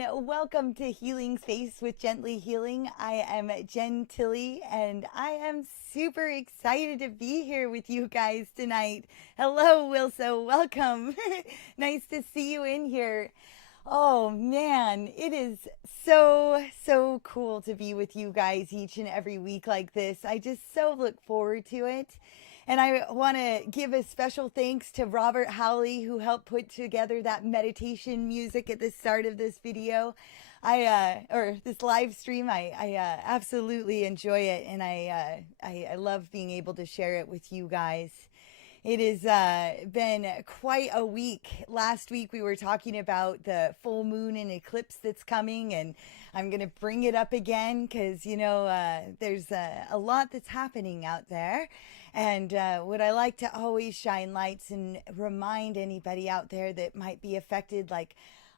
everyone. Welcome to Healing Space with Gently Healing. I am Jen Tilley, and I am super excited to be here with you guys tonight. Hello, Wilso. Welcome. Nice to see you in here. Oh man, it is so cool to be with you guys each and every week like this. I just so look forward to it. And I want to give a special thanks to Robert Howley, who helped put together that meditation music at the start of this video. Or this live stream. I absolutely enjoy it, and I love being able to share it with you guys. It has been quite a week. Last week we were talking about the full moon and eclipse that's coming, and I'm going to bring it up again because, there's a lot that's happening out there. And would I like to always shine lights and remind anybody out there that might be affected, like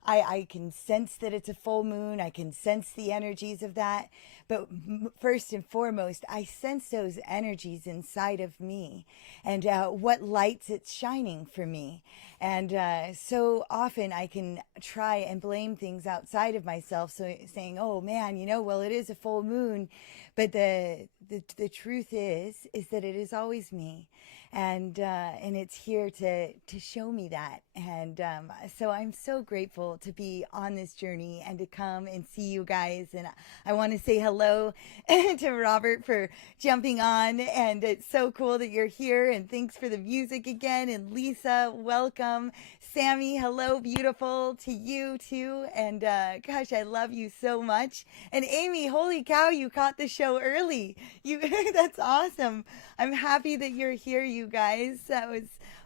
I can sense that it's a full moon. I can sense the energies of that. But first and foremost, I sense those energies inside of me and what lights it's shining for me. And so often I can try and blame things outside of myself. So saying, oh man, well, it is a full moon. But the truth is that it is always me. And it's here to show me that. And so I'm so grateful to be on this journey and to come and see you guys. And I want to say hello to Robert for jumping on. And it's so cool that you're here. And thanks for the music again. And Lisa, welcome. Sammy, hello, beautiful, to you too. And gosh, I love you so much. And Amy, holy cow, you caught the show early. That's awesome. I'm happy that you're here, you guys. That was,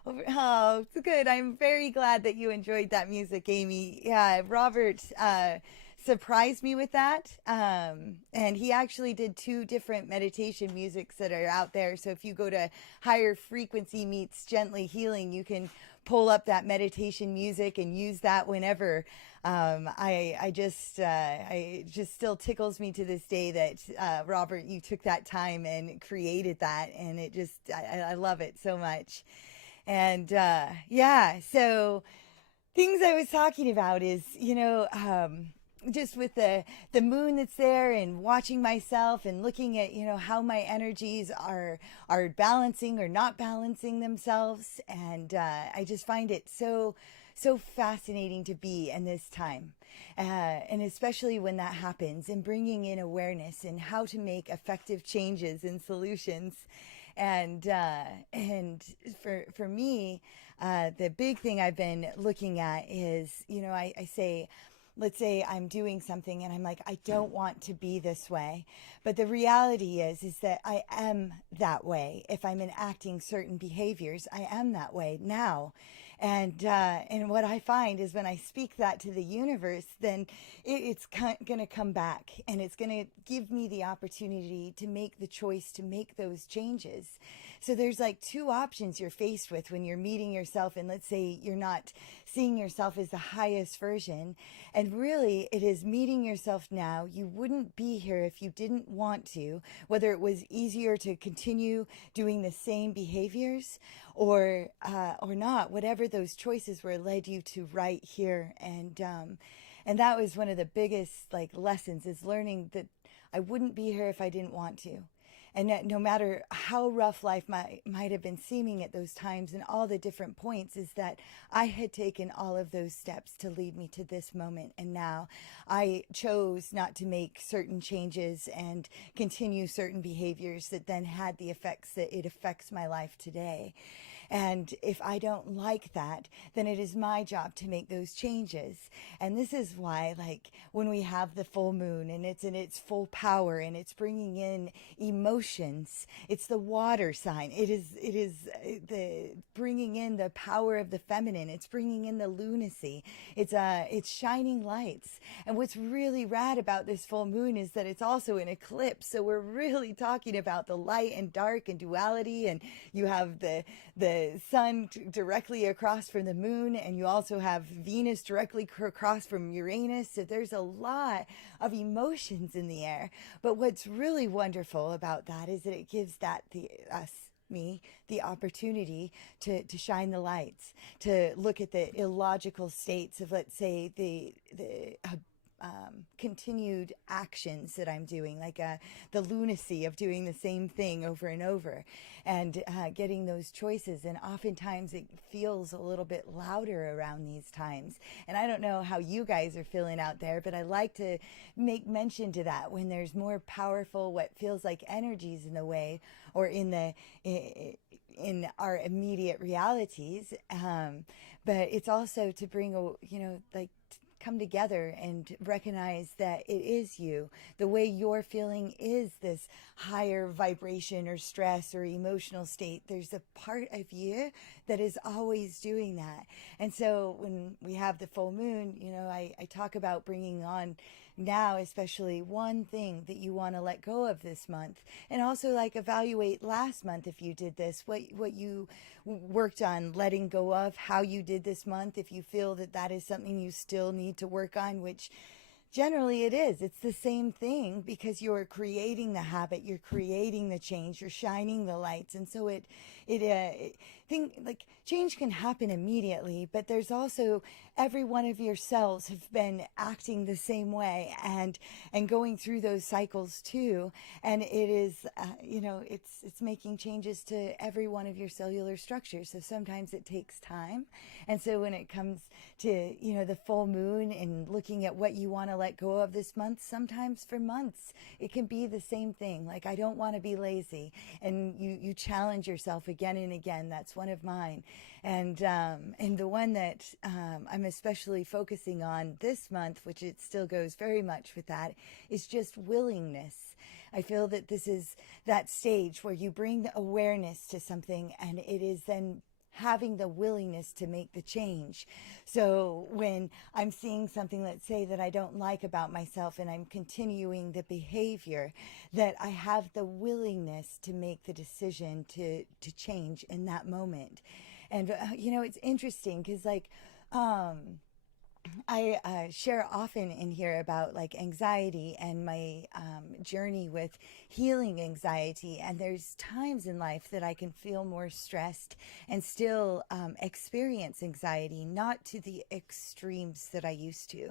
oh, it's good. I'm very glad that you enjoyed that music, Amy. Yeah, Robert surprised me with that. And he actually did 2 different meditation musics that are out there. So if you go to Higher Frequency Meets Gently Healing, you can pull up that meditation music and use that whenever. It just still tickles me to this day that Robert, you took that time and created that, and it just I love it so much. And so things I was talking about is just with the moon that's there, and watching myself and looking at how my energies are balancing or not balancing themselves. And I just find it so fascinating to be in this time, and especially when that happens, and bringing in awareness and how to make effective changes and solutions. And for me, the big thing I've been looking at is, I say, let's say I'm doing something and I'm like, I don't want to be this way. But the reality is that I am that way. If I'm enacting certain behaviors, I am that way now. And what I find is when I speak that to the universe, then it's going to come back, and it's going to give me the opportunity to make the choice to make those changes. So there's like 2 options you're faced with when you're meeting yourself, and let's say you're not seeing yourself as the highest version. And really, it is meeting yourself now. You wouldn't be here if you didn't want to, whether it was easier to continue doing the same behaviors or not. Whatever those choices were led you to right here. And that was one of the biggest lessons, is learning that I wouldn't be here if I didn't want to. And that no matter how rough life might have been seeming at those times and all the different points, is that I had taken all of those steps to lead me to this moment. And now I chose not to make certain changes and continue certain behaviors that then had the effects that it affects my life today. And if I don't like that, then it is my job to make those changes. And this is why, when we have the full moon and it's in its full power and it's bringing in emotions, it's the water sign. It is the bringing in the power of the feminine. It's bringing in the lunacy. It's shining lights. And what's really rad about this full moon is that it's also an eclipse. So we're really talking about the light and dark and duality. And you have the sun directly across from the moon, and you also have Venus directly across from Uranus. So there's a lot of emotions in the air. But what's really wonderful about that is that it gives me the opportunity to shine the lights, to look at the illogical states of, let's say, the continued actions that I'm doing, like the lunacy of doing the same thing over and over, and getting those choices. And oftentimes it feels a little bit louder around these times. And I don't know how you guys are feeling out there, but I like to make mention to that when there's more powerful, what feels like energies in the way, or in our immediate realities. But it's also to bring like come together and recognize that it is you. The way you're feeling is this higher vibration or stress or emotional state. There's a part of you that is always doing that. And so when we have the full moon, I talk about bringing on now, especially one thing that you want to let go of this month, and also like evaluate last month if you did this, what you worked on letting go of, how you did this month, if you feel that that is something you still need to work on, which generally it is. It's the same thing, because you're creating the habit, you're creating the change, you're shining the lights. And so change can happen immediately, but there's also every one of your cells have been acting the same way and going through those cycles too. And it is, it's making changes to every one of your cellular structures. So sometimes it takes time. And so when it comes to, the full moon and looking at what you want to let go of this month, sometimes for months, it can be the same thing. Like, I don't want to be lazy. And you challenge yourself again and again. That's one of mine. And the one that I'm especially focusing on this month, which it still goes very much with that, is just willingness. I feel that this is that stage where you bring the awareness to something, and it is then having the willingness to make the change. So when I'm seeing something, let's say, that I don't like about myself, and I'm continuing the behavior, that I have the willingness to make the decision to change in that moment. And, it's interesting because, I share often in here about anxiety and my journey with healing anxiety. And there's times in life that I can feel more stressed and still experience anxiety, not to the extremes that I used to,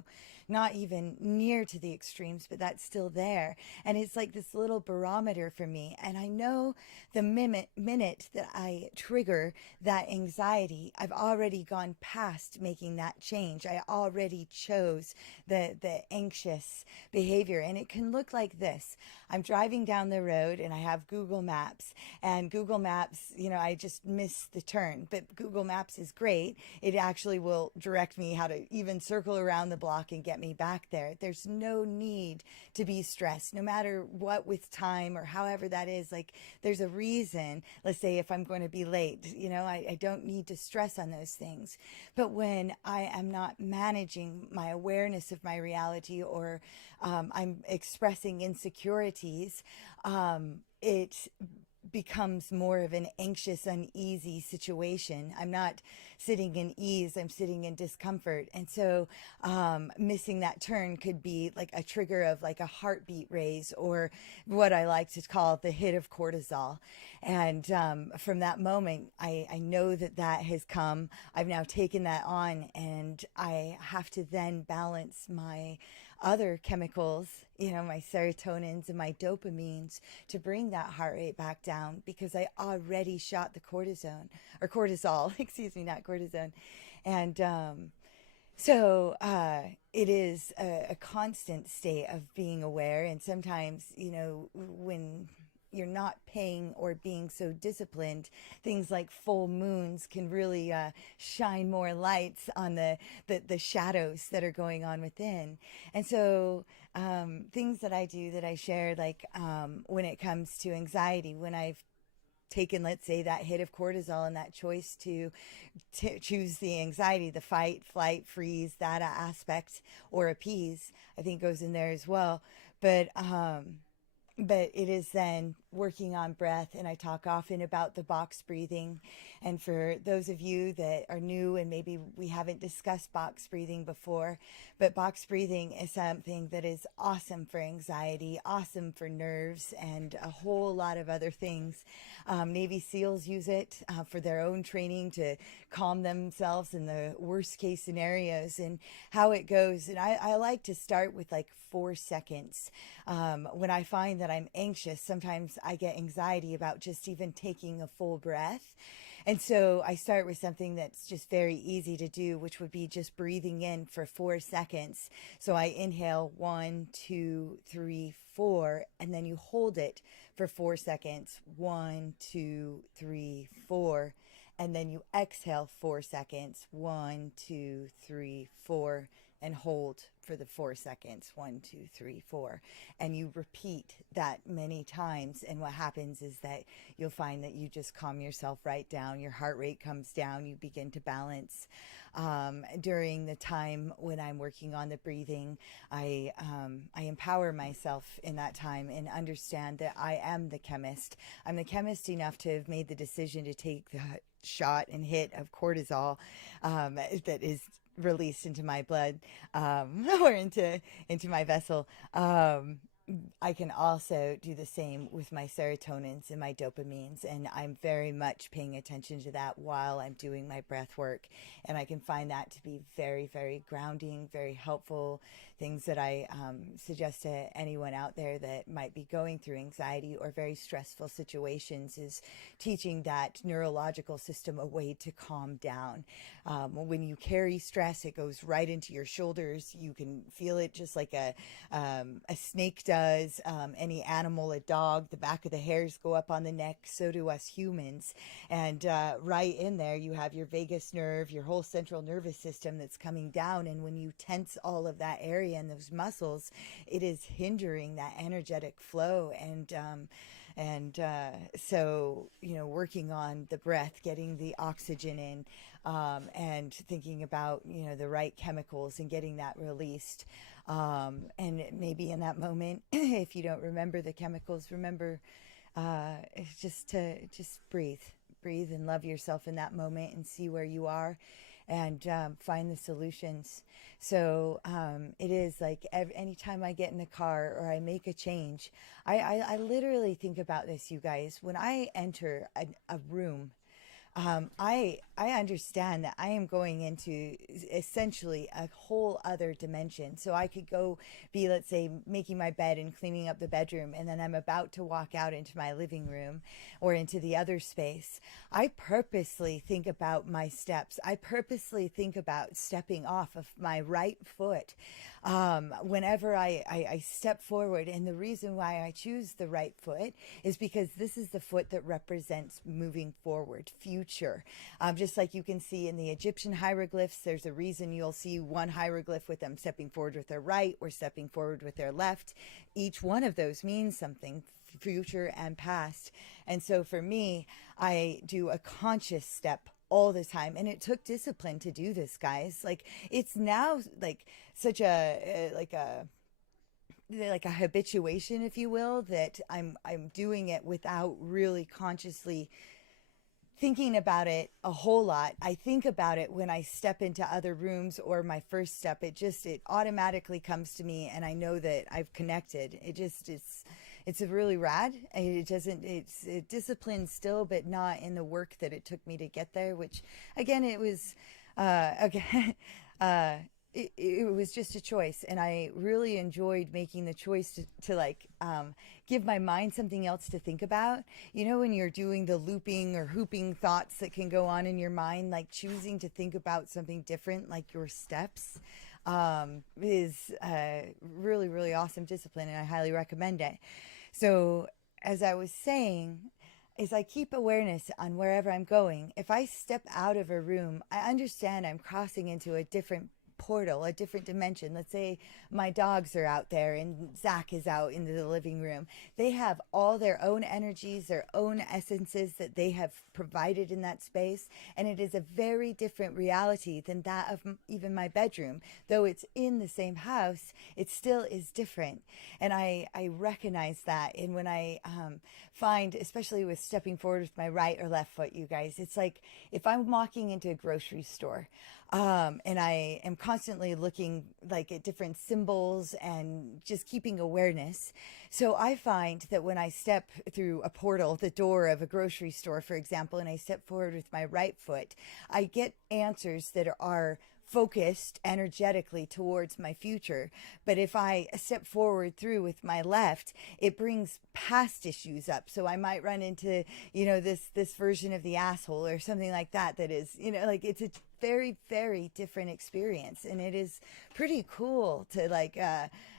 not even near to the extremes, but that's still there. And it's like this little barometer for me. And I know the minute that I trigger that anxiety, I've already gone past making that change. I already chose the anxious behavior. And it can look like this. I'm driving down the road and I have Google Maps, and Google Maps, I just missed the turn, but Google Maps is great. It actually will direct me how to even circle around the block and get me back there. There's no need to be stressed, no matter what with time or however that is. There's a reason. Let's say if I'm going to be late, I don't need to stress on those things. But when I am not managing my awareness of my reality, or I'm expressing insecurities, it becomes more of an anxious, uneasy situation. I'm not sitting in ease, I'm sitting in discomfort. And so missing that turn could be like a trigger of a heartbeat raise, or what I like to call the hit of cortisol. And from that moment, I know that has come. I've now taken that on, and I have to then balance my other chemicals, my serotonins and my dopamines, to bring that heart rate back down, because I already shot the cortisol, excuse me, not cortisone. And so it is a constant state of being aware. And sometimes, when you're not paying or being so disciplined, things like full moons can really shine more lights on the shadows that are going on within. And so things that I do, that I share, when it comes to anxiety, when I've taken, let's say, that hit of cortisol and that choice to choose the anxiety, the fight, flight, freeze, that aspect, or appease, I think goes in there as well. But it is then working on breath, and I talk often about the box breathing. And for those of you that are new and maybe we haven't discussed box breathing before, but box breathing is something that is awesome for anxiety, awesome for nerves, and a whole lot of other things. Navy SEALs use it for their own training to calm themselves in the worst case scenarios, and how it goes. And I like to start with like 4 seconds. When I find that I'm anxious, sometimes I get anxiety about just even taking a full breath. And so I start with something that's just very easy to do, which would be just breathing in for 4 seconds. So I inhale 1, 2, 3, 4, and then you hold it for 4 seconds. 1, 2, 3, 4. And then you exhale 4 seconds. 1, 2, 3, 4. And hold for the 4 seconds. 1, 2, 3, 4. And you repeat that many times. And what happens is that you'll find that you just calm yourself right down. Your heart rate comes down. You begin to balance. During the time when I'm working on the breathing, I empower myself in that time and understand that I am the chemist. I'm the chemist enough to have made the decision to take the shot and hit of cortisol that is released into my blood or into my vessel. I can also do the same with my serotonins and my dopamines, and I'm very much paying attention to that while I'm doing my breath work, and I can find that to be very, very grounding, very helpful. Things that I suggest to anyone out there that might be going through anxiety or very stressful situations is teaching that neurological system a way to calm down. When you carry stress, it goes right into your shoulders. You can feel it just like a snake does, any animal, a dog. The back of the hairs go up on the neck. So do us humans. And right in there, you have your vagus nerve, your whole central nervous system that's coming down. And when you tense all of that area and those muscles, it is hindering that energetic flow. So, working on the breath, getting the oxygen in, and thinking about, the right chemicals and getting that released. And maybe in that moment, if you don't remember the chemicals, remember just breathe and love yourself in that moment and see where you are and find the solutions. So it is like anytime I get in the car or I make a change, I literally think about this, you guys. When I enter a room, I understand that I am going into essentially a whole other dimension. So I could go be, let's say, making my bed and cleaning up the bedroom, and then I'm about to walk out into my living room or into the other space. I purposely think about my steps. I purposely think about stepping off of my right foot whenever I step forward. And the reason why I choose the right foot is because this is the foot that represents moving forward, future. Just like you can see in the Egyptian hieroglyphs, there's a reason you'll see one hieroglyph with them stepping forward with their right or stepping forward with their left. Each one of those means something, future and past. And so for me, I do a conscious step all the time, and it took discipline to do this, guys. Like, it's now like such a habituation, if you will, that I'm doing it without really consciously thinking about it a whole lot. I think about it when I step into other rooms or my first step. It automatically comes to me, and I know that I've connected. It's a really rad. It's discipline still, but not in the work that it took me to get there, which again, it was, it was just a choice. And I really enjoyed making the choice to give my mind something else to think about. When you're doing the looping or hooping thoughts that can go on in your mind, like choosing to think about something different, like your steps, is really, really awesome discipline, and I highly recommend it. So as I was saying, is I keep awareness on wherever I'm going. If I step out of a room, I understand I'm crossing into a different portal, a different dimension. Let's say my dogs are out there and Zach is out in the living room. They have all their own energies, their own essences that they have provided in that space. And it is a very different reality than that of even my bedroom. Though it's in the same house, it still is different. And I recognize that. And when I find, especially with stepping forward with my right or left foot, you guys, it's like if I'm walking into a grocery store, and I am constantly looking like at different symbols and just keeping awareness. So I find that when I step through a portal, the door of a grocery store, for example, and I step forward with my right foot, I get answers that are focused energetically towards my future. But if I step forward through with my left, it brings past issues up. So I might run into, this version of the asshole or something like that. That is, like it's a very, very different experience. And it is pretty cool to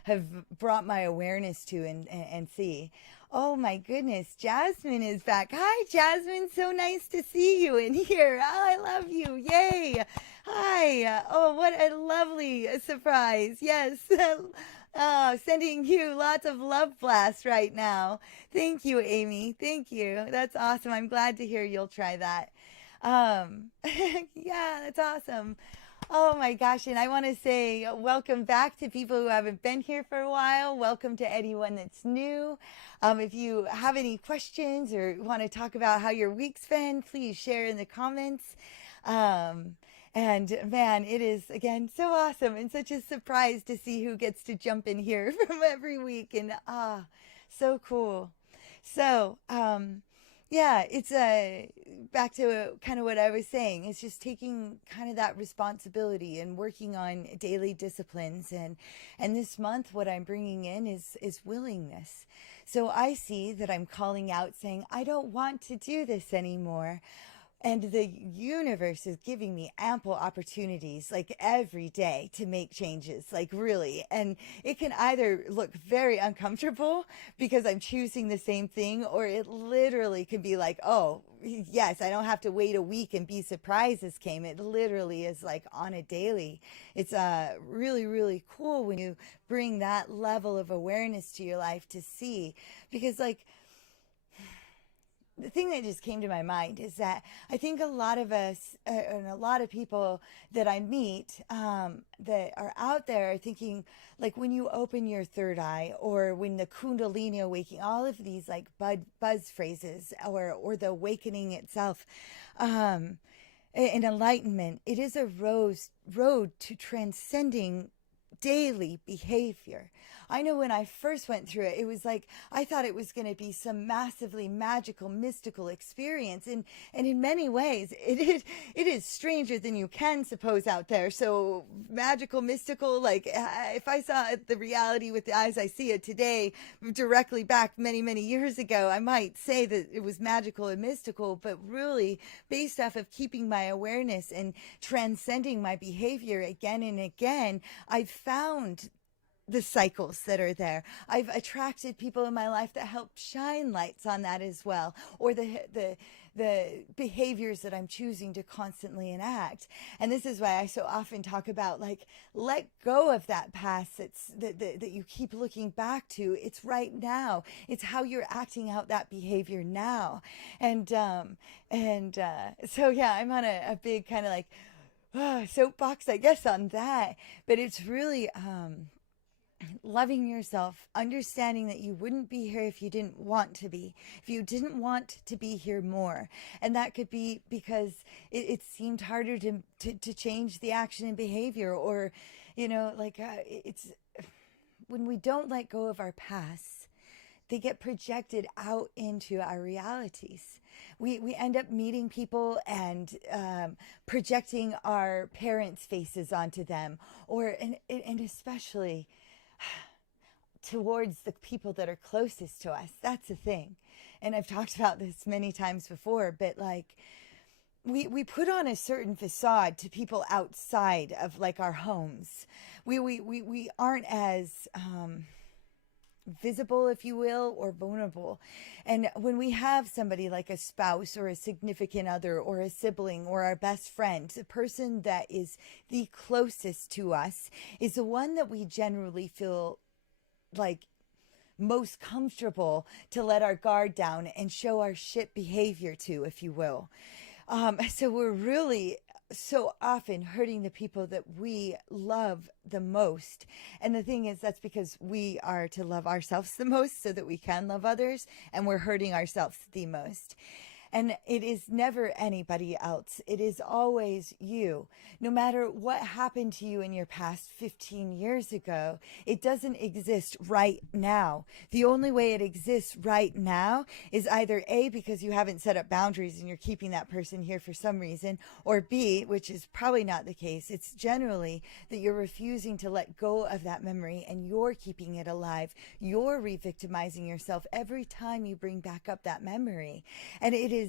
have brought my awareness to and see. Oh my goodness, Jasmine is back. Hi, Jasmine. So nice to see you in here. Oh, I love you. Yay. Hi. Oh, what a lovely surprise. Yes. Oh, sending you lots of love blasts right now. Thank you, Amy. Thank you. That's awesome. I'm glad to hear you'll try that. Yeah, that's awesome. Oh my gosh. And I want to say welcome back to people who haven't been here for a while. Welcome to anyone that's new. If you have any questions or want to talk about how your week's been, please share in the comments. And man, it is again so awesome and such a surprise to see who gets to jump in here from every week. And so cool. So, yeah, it's back to kind of what I was saying. It's just taking kind of that responsibility and working on daily disciplines. And this month, what I'm bringing in is willingness. So I see that I'm calling out saying, I don't want to do this anymore. And the universe is giving me ample opportunities like every day to make changes, like really. And it can either look very uncomfortable because I'm choosing the same thing, or it literally can be like, oh, yes, I don't have to wait a week and be surprised this came. It literally is like on a daily. It's really, really cool when you bring that level of awareness to your life to see, because like, the thing that just came to my mind is that I think a lot of us and a lot of people that I meet that are out there are thinking, like when you open your third eye, or when the Kundalini awakening, all of these like buzz phrases, or the awakening itself, and enlightenment, it is a road to transcending daily behavior. I know when I first went through it, it was like I thought it was going to be some massively magical, mystical experience, and in many ways, it is stranger than you can suppose out there. So magical, mystical, like if I saw the reality with the eyes I see it today, directly back many, many years ago, I might say that it was magical and mystical, but really based off of keeping my awareness and transcending my behavior again and again, I've found the cycles that are there. I've attracted people in my life that help shine lights on that as well, or the behaviors that I'm choosing to constantly enact. And this is why I so often talk about like, let go of that past that you keep looking back to. It's right now. It's how you're acting out that behavior now. And so yeah, I'm on a big kind of like soapbox, I guess, on that. But it's really loving yourself, understanding that you wouldn't be here if you didn't want to be, if you didn't want to be here more. And that could be because it seemed harder to change the action and behavior, or, it's when we don't let go of our past, they get projected out into our realities. We end up meeting people and projecting our parents' faces onto them, and especially towards the people that are closest to us. That's the thing. And I've talked about this many times before, but like we put on a certain facade to people outside of like our homes. We aren't as visible, if you will, or vulnerable. And when we have somebody like a spouse or a significant other or a sibling or our best friend, the person that is the closest to us is the one that we generally feel like most comfortable to let our guard down and show our shit behavior to, if you will. So we're really so often hurting the people that we love the most. And the thing is, that's because we are to love ourselves the most so that we can love others, and we're hurting ourselves the most. And it is never anybody else. It is always you. No matter what happened to you in your past 15 years ago, it doesn't exist right now. The only way it exists right now is either A, because you haven't set up boundaries and you're keeping that person here for some reason, or B, which is probably not the case, it's generally that you're refusing to let go of that memory and you're keeping it alive. You're re-victimizing yourself every time you bring back up that memory. And it is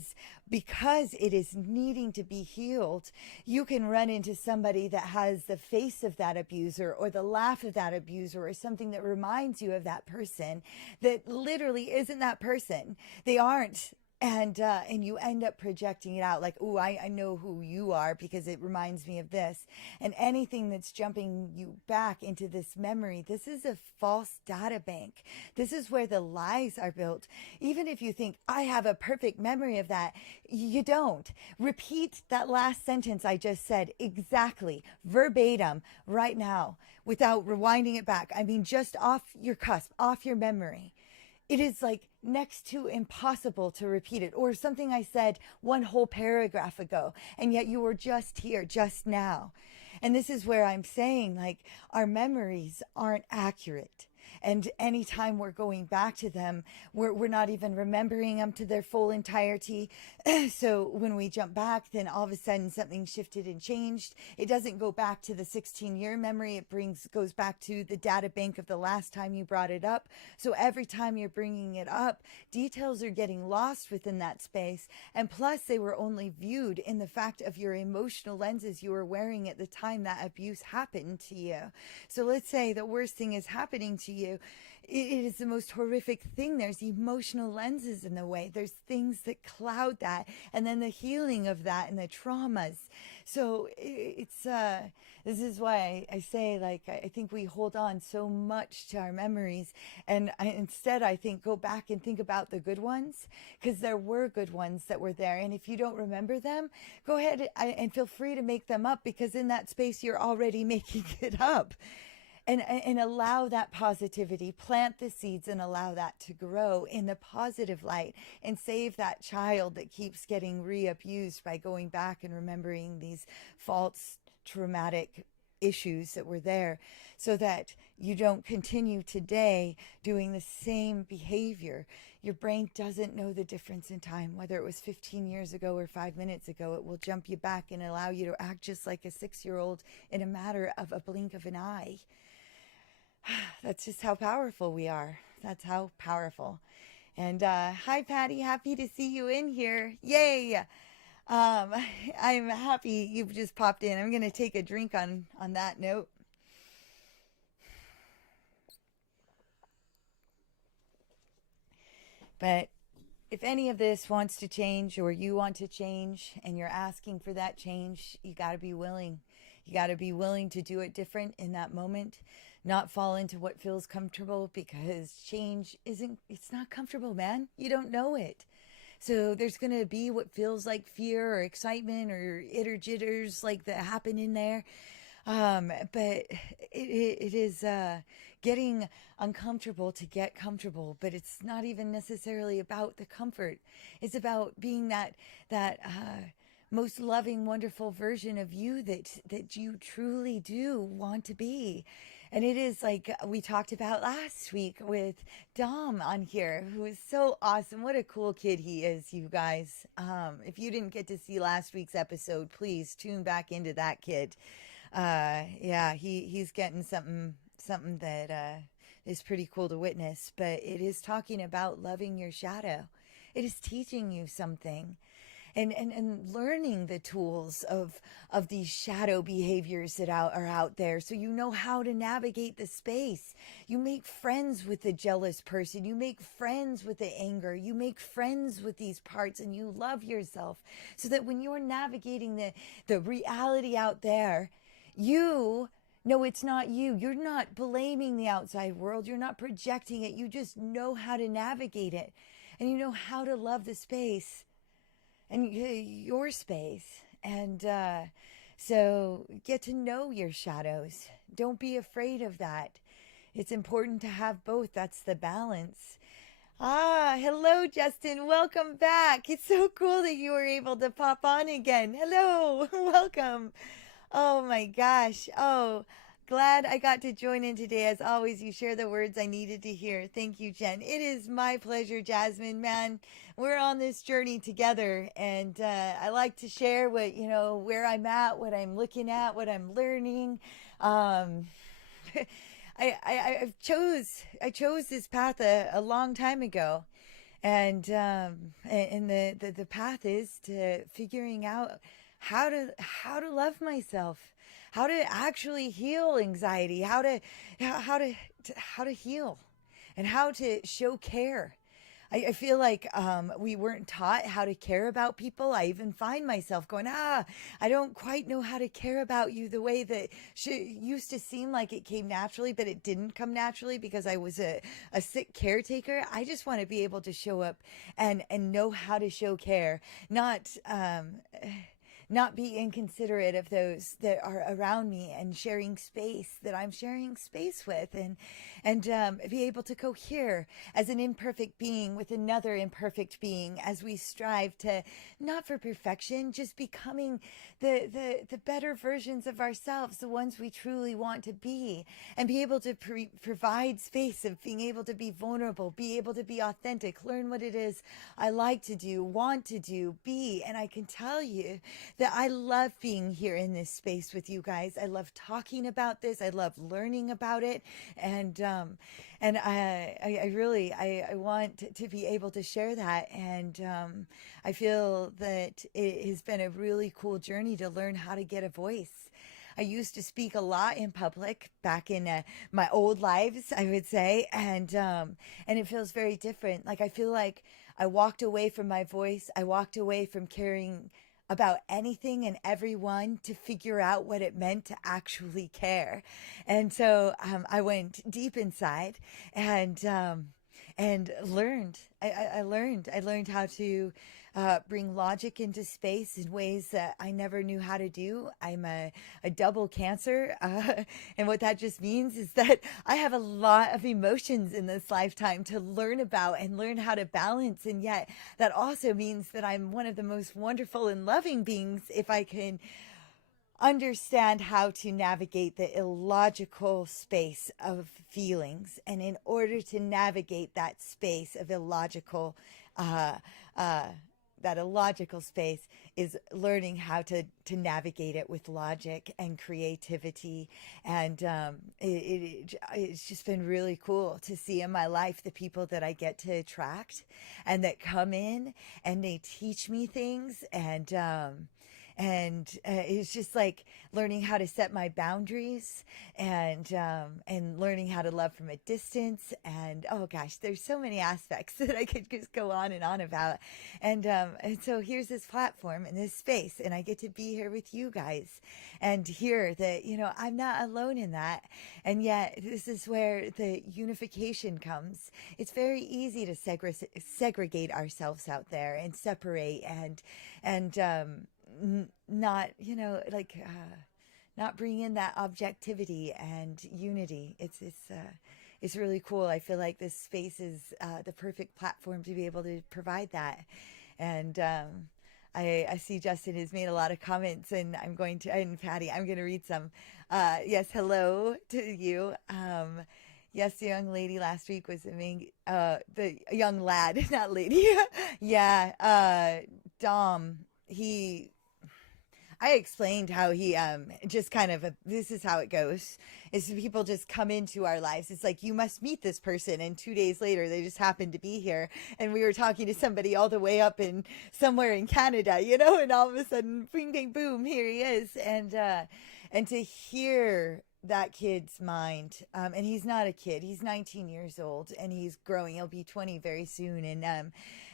because it is needing to be healed. You can run into somebody that has the face of that abuser or the laugh of that abuser or something that reminds you of that person that literally isn't that person. They aren't. And you end up projecting it out like, oh, I know who you are because it reminds me of this. And anything that's jumping you back into this memory, this is a false data bank. This is where the lies are built. Even if you think, I have a perfect memory of that, you don't. Repeat that last sentence I just said exactly, verbatim, right now, without rewinding it back. I mean, just off your cusp, off your memory. It is like next to impossible to repeat it, or something I said one whole paragraph ago, and yet you were just here, just now. And this is where I'm saying, like, our memories aren't accurate. And anytime we're going back to them, we're not even remembering them to their full entirety. So when we jump back, then all of a sudden something shifted and changed. It doesn't go back to the 16-year memory. It goes back to the data bank of the last time you brought it up. So every time you're bringing it up, details are getting lost within that space. And plus, they were only viewed in the fact of your emotional lenses you were wearing at the time that abuse happened to you. So let's say the worst thing is happening to you. It is the most horrific thing. There's emotional lenses in the way. There's things that cloud that, and then the healing of that and the traumas. So it's this is why I say, like, I think we hold on so much to our memories, and instead I think go back and think about the good ones, because there were good ones that were there. And if you don't remember them, go ahead and feel free to make them up, because in that space you're already making it up. And allow that positivity, plant the seeds and allow that to grow in the positive light, and save that child that keeps getting re-abused by going back and remembering these false traumatic issues that were there, so that you don't continue today doing the same behavior. Your brain doesn't know the difference in time, whether it was 15 years ago or 5 minutes ago. It will jump you back and allow you to act just like a 6-year-old in a matter of a blink of an eye. That's just how powerful we are. That's how powerful. And hi, Patty. Happy to see you in here. Yay. I'm happy you've just popped in. I'm going to take a drink on that note. But if any of this wants to change, or you want to change and you're asking for that change, you got to be willing. You got to be willing to do it different in that moment. Not fall into what feels comfortable, because change it's not comfortable, man. You don't know it. So there's going to be what feels like fear or excitement or itter jitters like that happen in there. But it is getting uncomfortable to get comfortable, but it's not even necessarily about the comfort. It's about being that most loving, wonderful version of you that you truly do want to be. And it is like we talked about last week with Dom on here, who is so awesome. What a cool kid he is, you guys. If you didn't get to see last week's episode, please tune back into that kid. Yeah, he's getting something that is pretty cool to witness. But it is talking about loving your shadow. It is teaching you something. and learning the tools of these shadow behaviors that are out there, so you know how to navigate the space. You make friends with the jealous person, you make friends with the anger, you make friends with these parts, and you love yourself, so that when you're navigating the reality out there, you no, it's not you. You're not blaming the outside world. You're not projecting it. You just know how to navigate it. And you know how to love the space and your space. And so get to know your shadows. Don't be afraid of that. It's important to have both. That's the balance. Ah, hello, Justin. Welcome back. It's so cool that you were able to pop on again. Hello. Welcome. Oh my gosh. Oh, glad I got to join in today. As always, you share the words I needed to hear. Thank you, Jen. It is my pleasure, Jasmine. Man, we're on this journey together, and I like to share what, where I'm at, what I'm looking at, what I'm learning. Um, I chose this path a long time ago, and the path is to figuring out how to love myself, how to actually heal anxiety, how to heal, and how to show care. I feel like we weren't taught how to care about people. I even find myself going, I don't quite know how to care about you the way that used to seem like it came naturally, but it didn't come naturally because I was a sick caretaker. I just want to be able to show up and know how to show care, not be inconsiderate of those that are around me, and sharing space that I'm sharing space with, and be able to cohere as an imperfect being with another imperfect being, as we strive to, not for perfection, just becoming the better versions of ourselves, the ones we truly want to be, and be able to provide space of being able to be vulnerable, be able to be authentic, learn what it is I like to do, want to do, be. And I can tell you that I love being here in this space with you guys. I love talking about this. I love learning about it. And I really want to be able to share that. And I feel that it has been a really cool journey to learn how to get a voice. I used to speak a lot in public back in my old lives, I would say, and it feels very different. Like, I feel like I walked away from my voice. I walked away from caring about anything and everyone to figure out what it meant to actually care. And so I went deep inside and learned. I learned how to bring logic into space in ways that I never knew how to do. I'm a double Cancer, and what that just means is that I have a lot of emotions in this lifetime to learn about and learn how to balance, and yet that also means that I'm one of the most wonderful and loving beings if I can understand how to navigate the illogical space of feelings. And in order to navigate that space of illogical that illogical space is learning how to navigate it with logic and creativity. And it's just been really cool to see in my life the people that I get to attract and that come in and they teach me things. And it's just like learning how to set my boundaries, and learning how to love from a distance. And oh gosh, there's so many aspects that I could just go on and on about. And so here's this platform and this space, and I get to be here with you guys and hear that, I'm not alone in that. And yet this is where the unification comes. It's very easy to segregate ourselves out there and separate and not not bring in that objectivity and unity. It's really cool. I feel like this space is the perfect platform to be able to provide that. And I see Justin has made a lot of comments, and and Patty, I'm going to read some. Yes, hello to you. Yes, the young lady last week was the young lad, not lady. Yeah, Dom, I explained how he just kind of this is how it goes is people just come into our lives. It's like you must meet this person, and 2 days later they just happen to be here, and we were talking to somebody all the way up in somewhere in Canada, and all of a sudden, bing, bing, boom, here he is, and to hear that kid's mind, and he's not a kid, he's 19 years old, and he's growing, he'll be 20 very soon,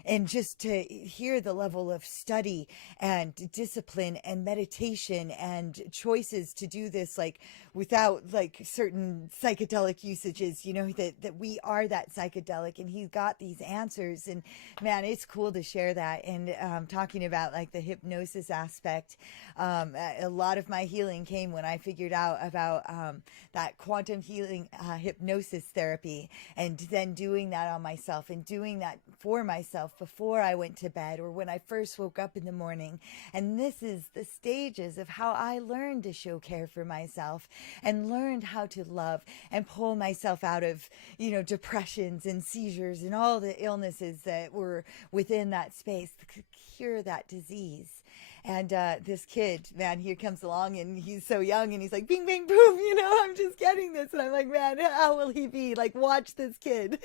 and just to hear the level of study and discipline and meditation and choices to do this, like without like certain psychedelic usages, that we are that psychedelic, and he's got these answers. And man, it's cool to share that. And talking about like the hypnosis aspect, a lot of my healing came when I figured out about that quantum healing hypnosis therapy, and then doing that on myself and doing that for myself before I went to bed or when I first woke up in the morning. And this is the stages of how I learned to show care for myself and learned how to love and pull myself out of, depressions and seizures and all the illnesses that were within that space to cure that disease. And this kid, man, he comes along and he's so young and he's like, bing, bing, boom, I'm just getting this. And I'm like, man, how will he be? Like, watch this kid.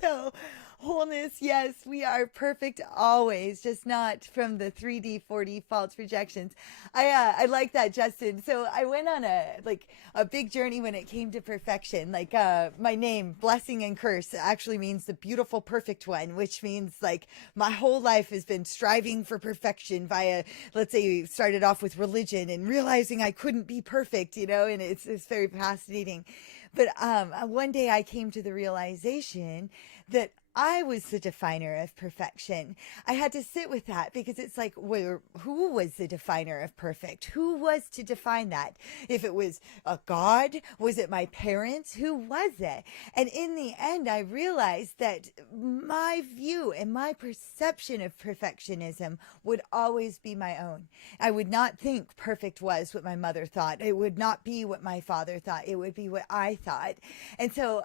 So wholeness, yes, we are perfect always, just not from the 3D, 4D false projections. I like that, Justin. So I went on a big journey when it came to perfection. Like my name, Blessing and Curse, actually means the beautiful, perfect one, which means like my whole life has been striving for perfection via, let's say, started off with religion and realizing I couldn't be perfect, and it's very fascinating. But one day I came to the realization that I was the definer of perfection. I had to sit with that because it's like, who was the definer of perfect? Who was to define that? If it was a God, was it my parents? Who was it? And in the end, I realized that my view and my perception of perfectionism would always be my own. I would not think perfect was what my mother thought. It would not be what my father thought. It would be what I thought. And so,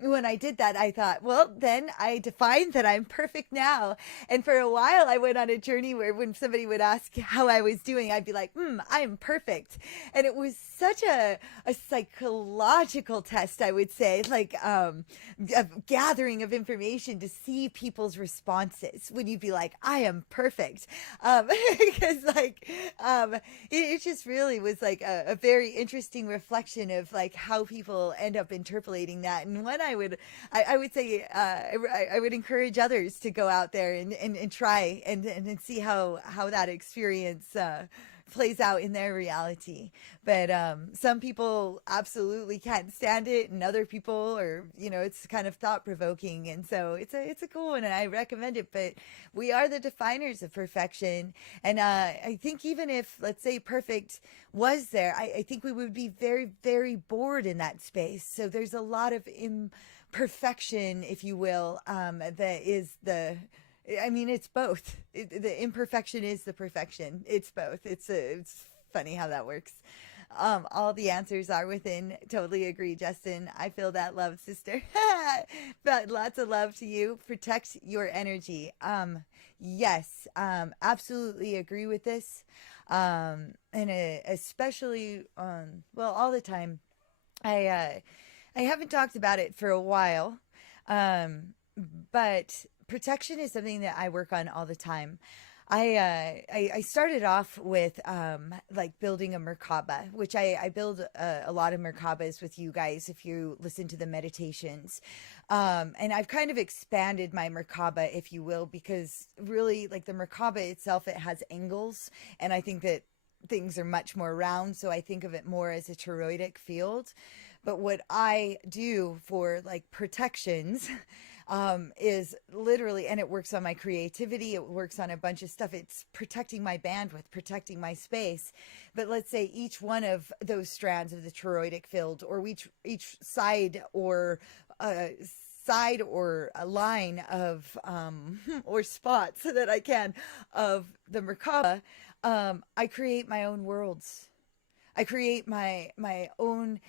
when I did that, I thought, well, then I defined that I'm perfect now. And for a while, I went on a journey where when somebody would ask how I was doing, I'd be like, I'm perfect. And it was such a psychological test, I would say, like a gathering of information to see people's responses when you'd be like, I am perfect. Because it just really was like a very interesting reflection of like how people end up interpolating that. And when I would say I would encourage others to go out there and try and see how that experience plays out in their reality. But some people absolutely can't stand it, and other people are, it's kind of thought provoking, and so it's a cool one, and I recommend it. But we are the definers of perfection, and I think even if, let's say, perfect was there, I think we would be very, very bored in that space. So there's a lot of imperfection, if you will, that is it's both. The imperfection is the perfection. It's both. It's funny how that works. All the answers are within. Totally agree, Justin. I feel that love, sister. But lots of love to you. Protect your energy. Yes, absolutely agree with this. And especially, all the time. I haven't talked about it for a while, but protection is something that I work on all the time. I started off with building a Merkaba, which I build a lot of Merkabas with you guys if you listen to the meditations. And I've kind of expanded my Merkaba, if you will, because really like the Merkaba itself, it has angles, and I think that things are much more round. So I think of it more as a toroidal field. But what I do for like protections is literally, and it works on my creativity, it works on a bunch of stuff. It's protecting my bandwidth, protecting my space. But let's say each one of those strands of the toroidal field, or each side or a line of or spots that I can of the Merkaba, I create my own worlds. I create my own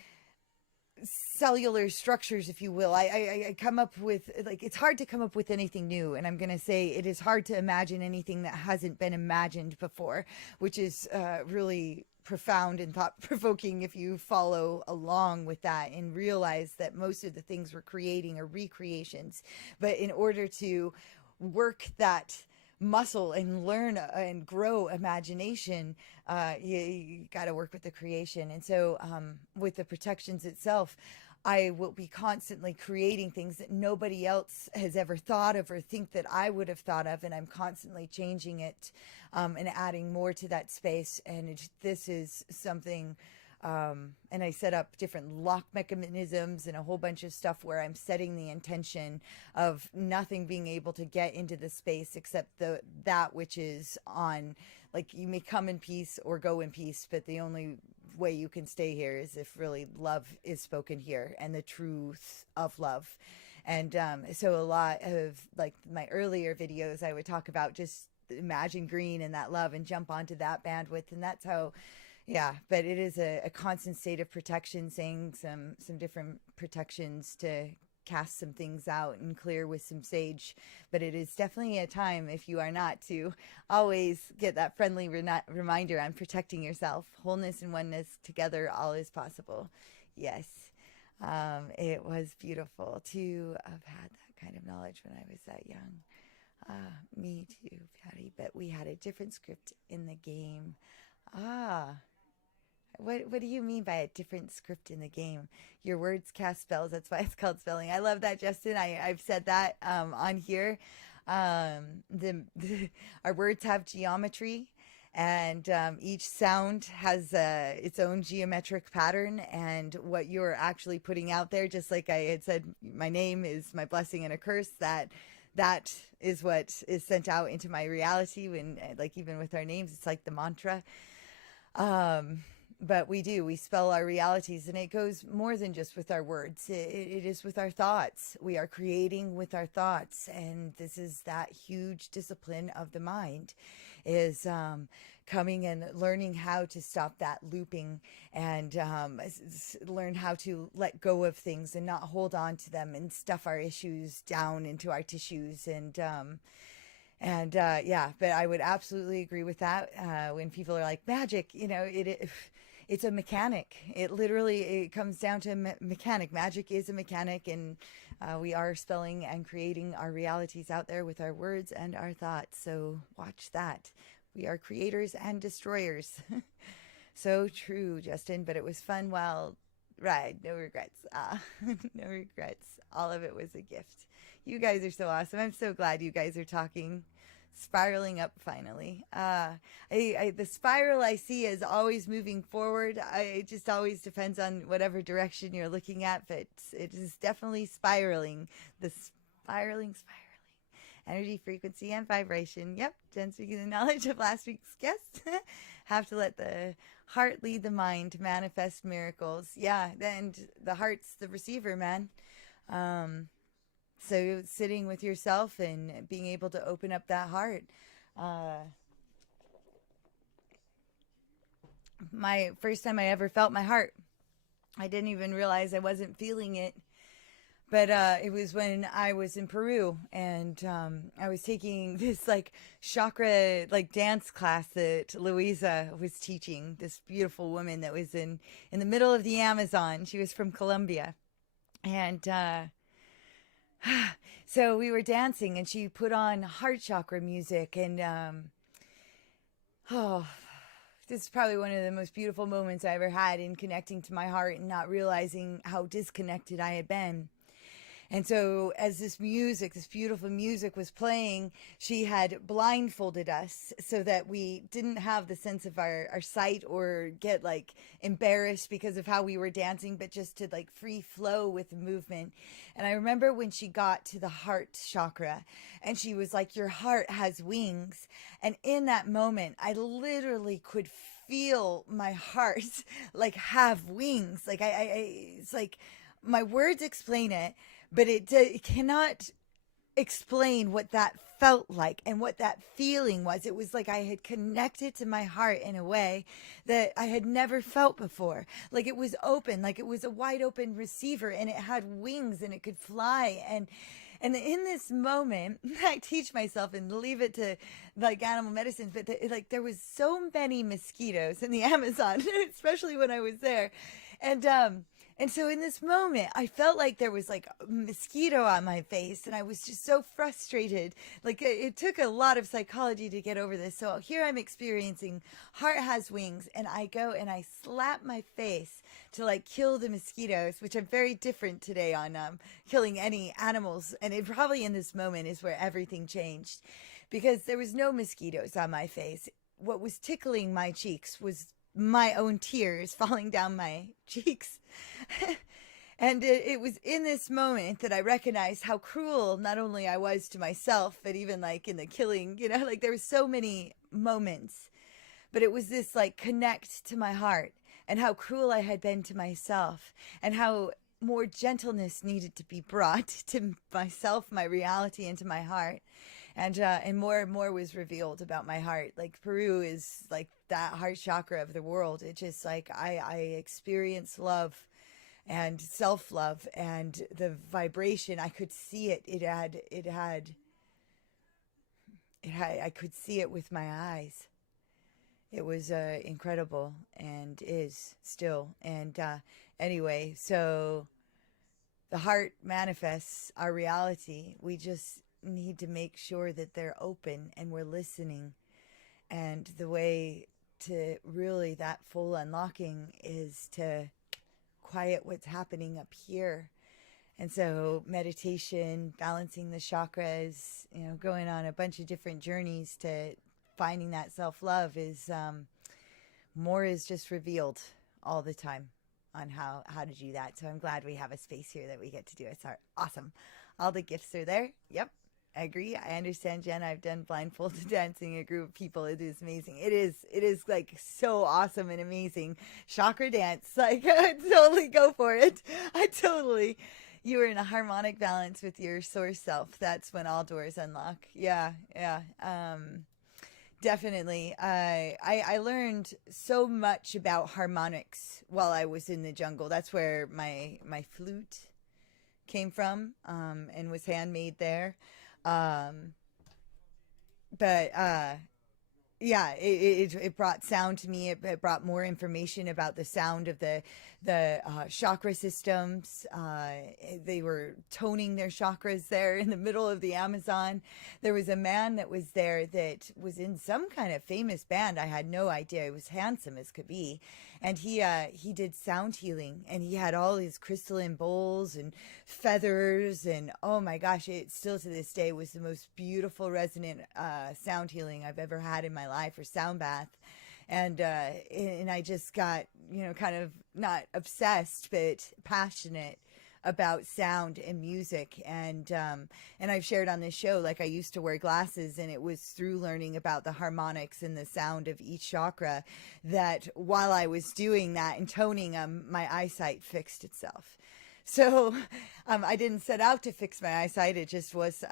cellular structures, if you will. I come up with, like, it's hard to come up with anything new. And I'm going to say it is hard to imagine anything that hasn't been imagined before, which is really profound and thought provoking if you follow along with that and realize that most of the things we're creating are recreations. But in order to work that muscle and learn and grow imagination, you got to work with the creation. And so with the protections itself, I will be constantly creating things that nobody else has ever thought of or think that I would have thought of. And I'm constantly changing it and adding more to that space. And this is something, and I set up different lock mechanisms and a whole bunch of stuff where I'm setting the intention of nothing being able to get into the space except that which is on. Like, you may come in peace or go in peace, but the only way you can stay here is if really love is spoken here and the truth of love. And so a lot of, like, my earlier videos, I would talk about just imagine green and that love and jump onto that bandwidth. And that's how, yeah, but it is a constant state of protection, saying some different protections to cast some things out and clear with some sage. But it is definitely a time, if you are not, to always get that friendly reminder on protecting yourself. Wholeness and oneness together, all is possible. Yes. It was beautiful to have had that kind of knowledge when I was that young. Me too, Patty, but we had a different script in the game. What do you mean by a different script in the game? Your words cast spells. That's why it's called spelling. I love that, Justin. I've said that on here. Our words have geometry, and each sound has its own geometric pattern. And what you're actually putting out there, just like I had said, my name is my blessing and a curse. That is what is sent out into my reality. When, like, even with our names, it's like the mantra. But we spell our realities, and it goes more than just with our words. It is with our thoughts. We are creating with our thoughts. And this is that huge discipline of the mind, is coming and learning how to stop that looping and learn how to let go of things and not hold on to them and stuff our issues down into our tissues. Yeah, but I would absolutely agree with that. When people are like, magic, it's a mechanic. It comes down to mechanic. Magic is a mechanic, and we are spelling and creating our realities out there with our words and our thoughts. So watch that. We are creators and destroyers. So true, Justin, but it was fun while ride. No regrets. No regrets. All of it was a gift. You guys are so awesome. I'm so glad you guys are talking. Spiraling up finally. The spiral I see is always moving forward. It just always depends on whatever direction you're looking at, but it is definitely spiraling. The spiraling. Energy, frequency, and vibration. Yep, Jen speaking the knowledge of last week's guest. Have to let the heart lead the mind to manifest miracles. Yeah, and the heart's the receiver, man. So sitting with yourself and being able to open up that heart. My first time I ever felt my heart, I didn't even realize I wasn't feeling it. But it was when I was in Peru, and I was taking this chakra dance class that Louisa was teaching, this beautiful woman that was in the middle of the Amazon. She was from Colombia. And so we were dancing, and she put on heart chakra music, and this is probably one of the most beautiful moments I ever had in connecting to my heart and not realizing how disconnected I had been. And so as this beautiful music was playing, she had blindfolded us so that we didn't have the sense of our sight or get embarrassed because of how we were dancing, but just to free flow with the movement. And I remember when she got to the heart chakra and she was like, your heart has wings. And in that moment, I literally could feel my heart have wings. It's my words explain it. But it cannot explain what that felt like and what that feeling was. It was like I had connected to my heart in a way that I had never felt before. Like it was open, like it was a wide open receiver, and it had wings and it could fly. And in this moment, I teach myself and leave it to like animal medicines, but like there was so many mosquitoes in the Amazon, especially when I was there. And and so in this moment, I felt like there was like a mosquito on my face, and I was just so frustrated. Like it took a lot of psychology to get over this. So here I'm experiencing heart has wings, and I go and I slap my face to like kill the mosquitoes, which I'm very different today on killing any animals. And it probably in this moment is where everything changed, because there was no mosquitoes on my face. What was tickling my cheeks was my own tears falling down my cheeks. And it was in this moment that I recognized how cruel not only I was to myself, but even like in the killing, you know, like there were so many moments, but it was this like connect to my heart and how cruel I had been to myself, and how more gentleness needed to be brought to myself, my reality, and to my heart. And more and more was revealed about my heart. Like Peru is like that heart chakra of the world. It just like I experience love and self-love, and the vibration. I could see it. I could see it with my eyes. It was incredible, and is still. And anyway, so the heart manifests our reality. We just need to make sure that they're open and we're listening. And the way to really that full unlocking is to quiet what's happening up here. And so meditation, balancing the chakras, you know, going on a bunch of different journeys to finding that self-love is more is just revealed all the time on how to do that. So I'm glad we have a space here that we get to do it. Sorry. Awesome. All the gifts are there. Yep. I agree. I understand, Jen. I've done blindfolded dancing, a group of people. It is amazing. It is like so awesome and amazing. Chakra dance. Like I would totally go for it. You are in a harmonic balance with your source self. That's when all doors unlock. Yeah. Definitely. I learned so much about harmonics while I was in the jungle. That's where my flute came from, and was handmade there. But yeah, it brought sound to me. It brought more information about the sound of the chakra systems. They were toning their chakras there in the middle of the Amazon. There was a man that was there that was in some kind of famous band. I had no idea. He was handsome as could be. And he did sound healing, and he had all these crystalline bowls and feathers, and oh my gosh, it still to this day was the most beautiful resonant sound healing I've ever had in my life, or sound bath. And I just got, you know, kind of not obsessed, but passionate about sound and music. And I've shared on this show, like I used to wear glasses, and it was through learning about the harmonics and the sound of each chakra that while I was doing that and toning them, my eyesight fixed itself. So I didn't set out to fix my eyesight. It just was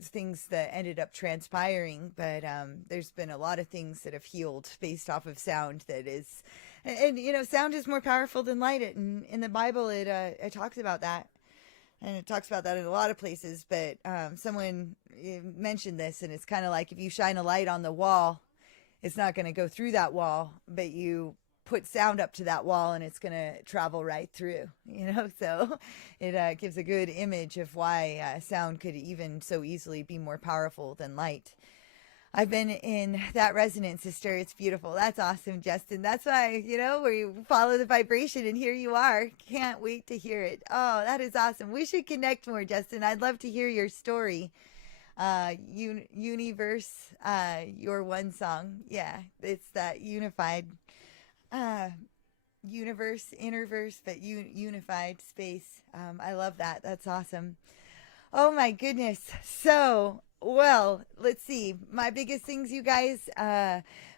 things that ended up transpiring. But there's been a lot of things that have healed based off of sound that is, and you know, sound is more powerful than light. And in the Bible, it talks about that. And it talks about that in a lot of places. But someone mentioned this, and it's kind of like if you shine a light on the wall, it's not going to go through that wall, but you put sound up to that wall and it's going to travel right through, you know. So it gives a good image of why sound could even so easily be more powerful than light. I've been in that resonance, sister. It's beautiful. That's awesome, Justin. That's why, you know, where you follow the vibration, and here you are. Can't wait to hear it. Oh, that is awesome. We should connect more, Justin. I'd love to hear your story. Universe, your one song. Yeah, it's that unified universe, interverse, but unified space. I love that. That's awesome. Oh my goodness. So, well, let's see. My biggest things, you guys,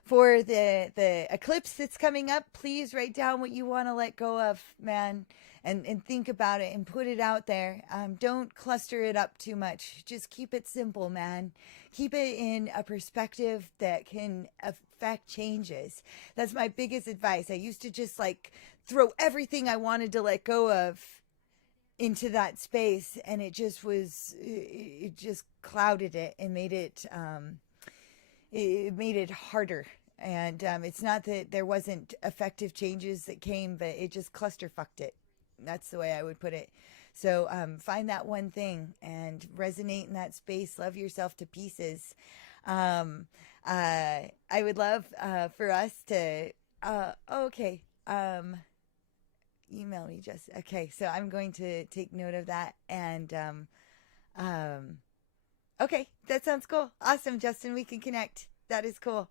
for the eclipse that's coming up, please write down what you want to let go of, man. and think about it and put it out there. Don't cluster it up too much. Just keep it simple, man. Keep it in a perspective that can affect changes. That's my biggest advice. I used to just like throw everything I wanted to let go of into that space, and it just clouded it and made it harder. And it's not that there wasn't effective changes that came, but it just clusterfucked it. That's the way I would put it. So find that one thing and resonate in that space. Love yourself to pieces. I would love for us to, okay, email me, just, okay, so I'm going to take note of that. And okay, that sounds cool. Awesome, Justin, we can connect. That is cool.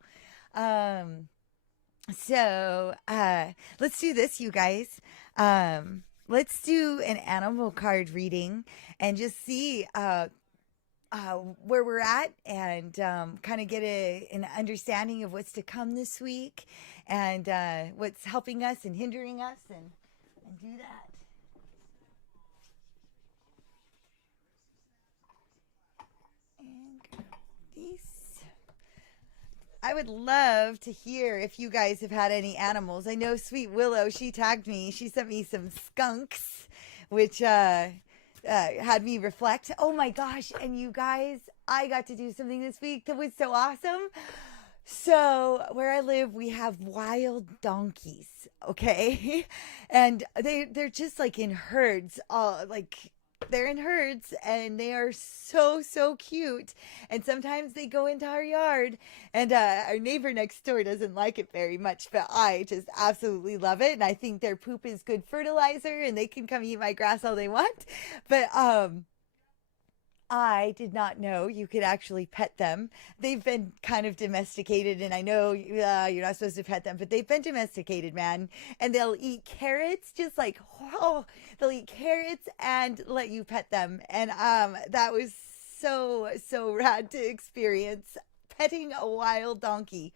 So let's do this, you guys. Let's do an animal card reading and just see where we're at, and kind of get an understanding of what's to come this week, and what's helping us and hindering us, and do that. And these. I would love to hear if you guys have had any animals. I know Sweet Willow, she tagged me. She sent me some skunks, which had me reflect. Oh my gosh. And you guys, I got to do something this week that was so awesome. So where I live, we have wild donkeys, okay? And they're just like in herds, they're in herds, and they are so cute. And sometimes they go into our yard, and our neighbor next door doesn't like it very much, but I just absolutely love it. And I think their poop is good fertilizer, and they can come eat my grass all they want. But I did not know you could actually pet them. They've been kind of domesticated, and I know you're not supposed to pet them, but they've been domesticated, man. And they'll eat carrots, just like, oh, they'll eat carrots and let you pet them. And that was so rad to experience, petting a wild donkey.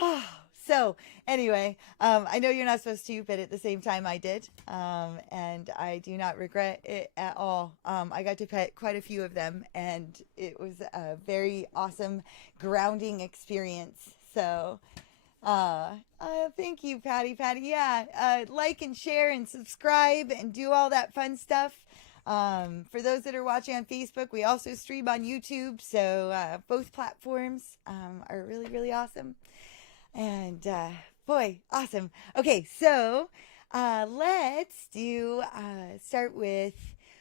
Oh, so anyway, I know you're not supposed to, but at the same time I did. And I do not regret it at all. I got to pet quite a few of them, and it was a very awesome grounding experience. So thank you, Patty. Yeah, like and share and subscribe and do all that fun stuff. For those that are watching on Facebook, we also stream on YouTube. So both platforms are really awesome. And boy, awesome. Okay, so let's start with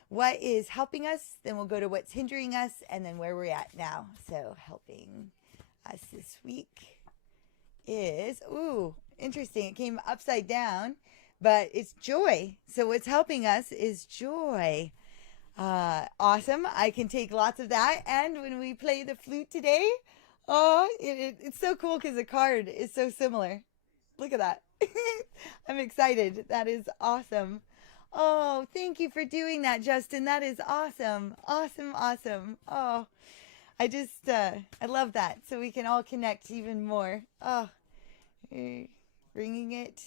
what is helping us, then we'll go to what's hindering us, and then where we're at now. So helping us this week is, ooh, interesting. It came upside down, but it's joy. So what's helping us is joy. Awesome. I can take lots of that. And when we play the flute today, oh, it's so cool because the card is so similar. Look at that. I'm excited. That is awesome. Oh, thank you for doing that, Justin. That is awesome. Awesome. Oh, I just, I love that. So we can all connect even more. Oh, bringing it,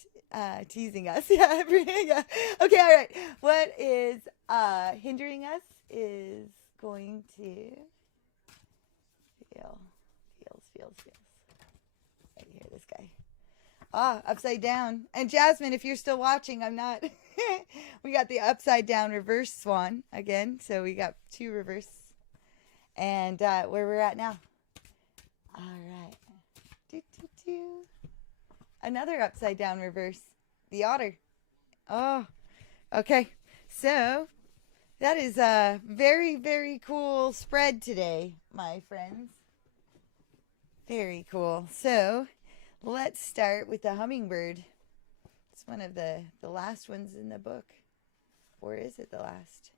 teasing us. Yeah, bringing it. Okay, all right. What is hindering us is going to feels. Right here, this guy. Upside down. And Jasmine, if you're still watching, I'm not. We got the upside down reverse swan again. So we got two reverse. And where we're at now. All right. Another upside down reverse. The otter. Oh, okay. So that is a very cool spread today, my friends. Very cool. So let's start with the hummingbird. It's one of the last ones in the book. Or is it the last?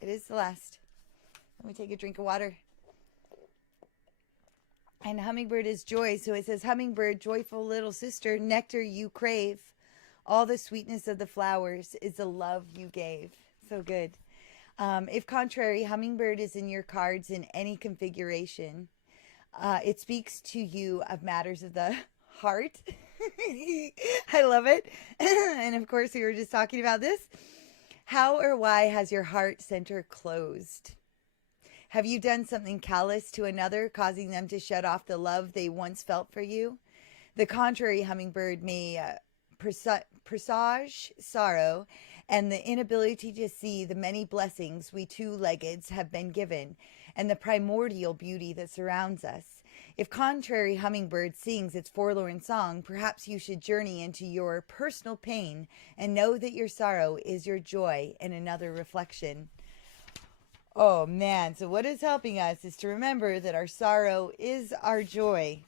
It is the last. Let me take a drink of water. And hummingbird is joy. So it says, hummingbird, joyful little sister, nectar you crave. All the sweetness of the flowers is the love you gave. So good. If contrary, hummingbird is in your cards in any configuration. It speaks to you of matters of the heart. I love it. And of course, we were just talking about this. How or why has your heart center closed? Have you done something callous to another, causing them to shut off the love they once felt for you? The contrary hummingbird may presage sorrow and the inability to see the many blessings we two-leggeds have been given and the primordial beauty that surrounds us. If contrary hummingbird sings its forlorn song, perhaps you should journey into your personal pain and know that your sorrow is your joy in another reflection. Oh man, so what is helping us is to remember that our sorrow is our joy.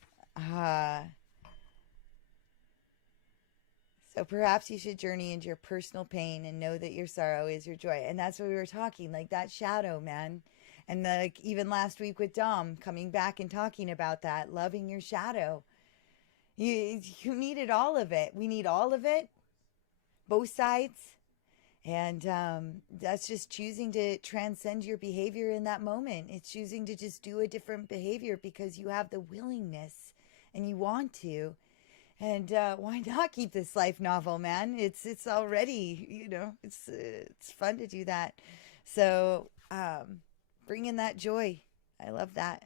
So perhaps you should journey into your personal pain and know that your sorrow is your joy. And that's what we were talking, like that shadow, man. And like even last week with Dom coming back and talking about that, loving your shadow. You needed all of it. We need all of it, both sides. And that's just choosing to transcend your behavior in that moment. It's choosing to just do a different behavior because you have the willingness and you want to. And why not keep this life novel, man? It's already, it's fun to do that. So bring in that joy. I love that.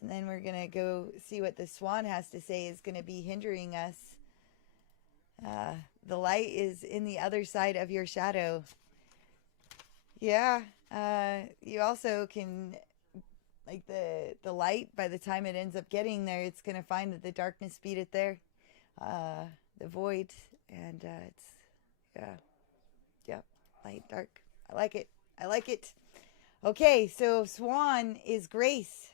And then we're going to go see what the swan has to say is going to be hindering us. The light is in the other side of your shadow. Yeah. You also can, like the light, by the time it ends up getting there, it's going to find that the darkness beat it there. The void, and yeah, light, dark. I like it. Okay, so swan is grace.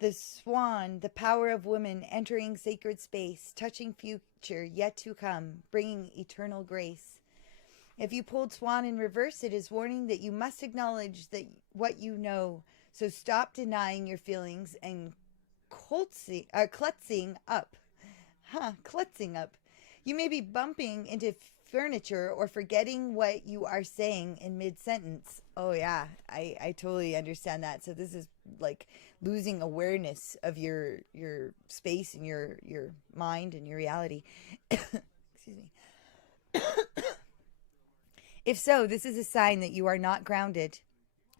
The swan, the power of women entering sacred space, touching future yet to come, bringing eternal grace. If you pulled swan in reverse, it is warning that you must acknowledge that what you know. So stop denying your feelings and klutzing up. Klutzing up. You may be bumping into furniture or forgetting what you are saying in mid-sentence. Oh yeah, I totally understand that. So this is like losing awareness of your space and your mind and your reality. Excuse me. If so, this is a sign that you are not grounded.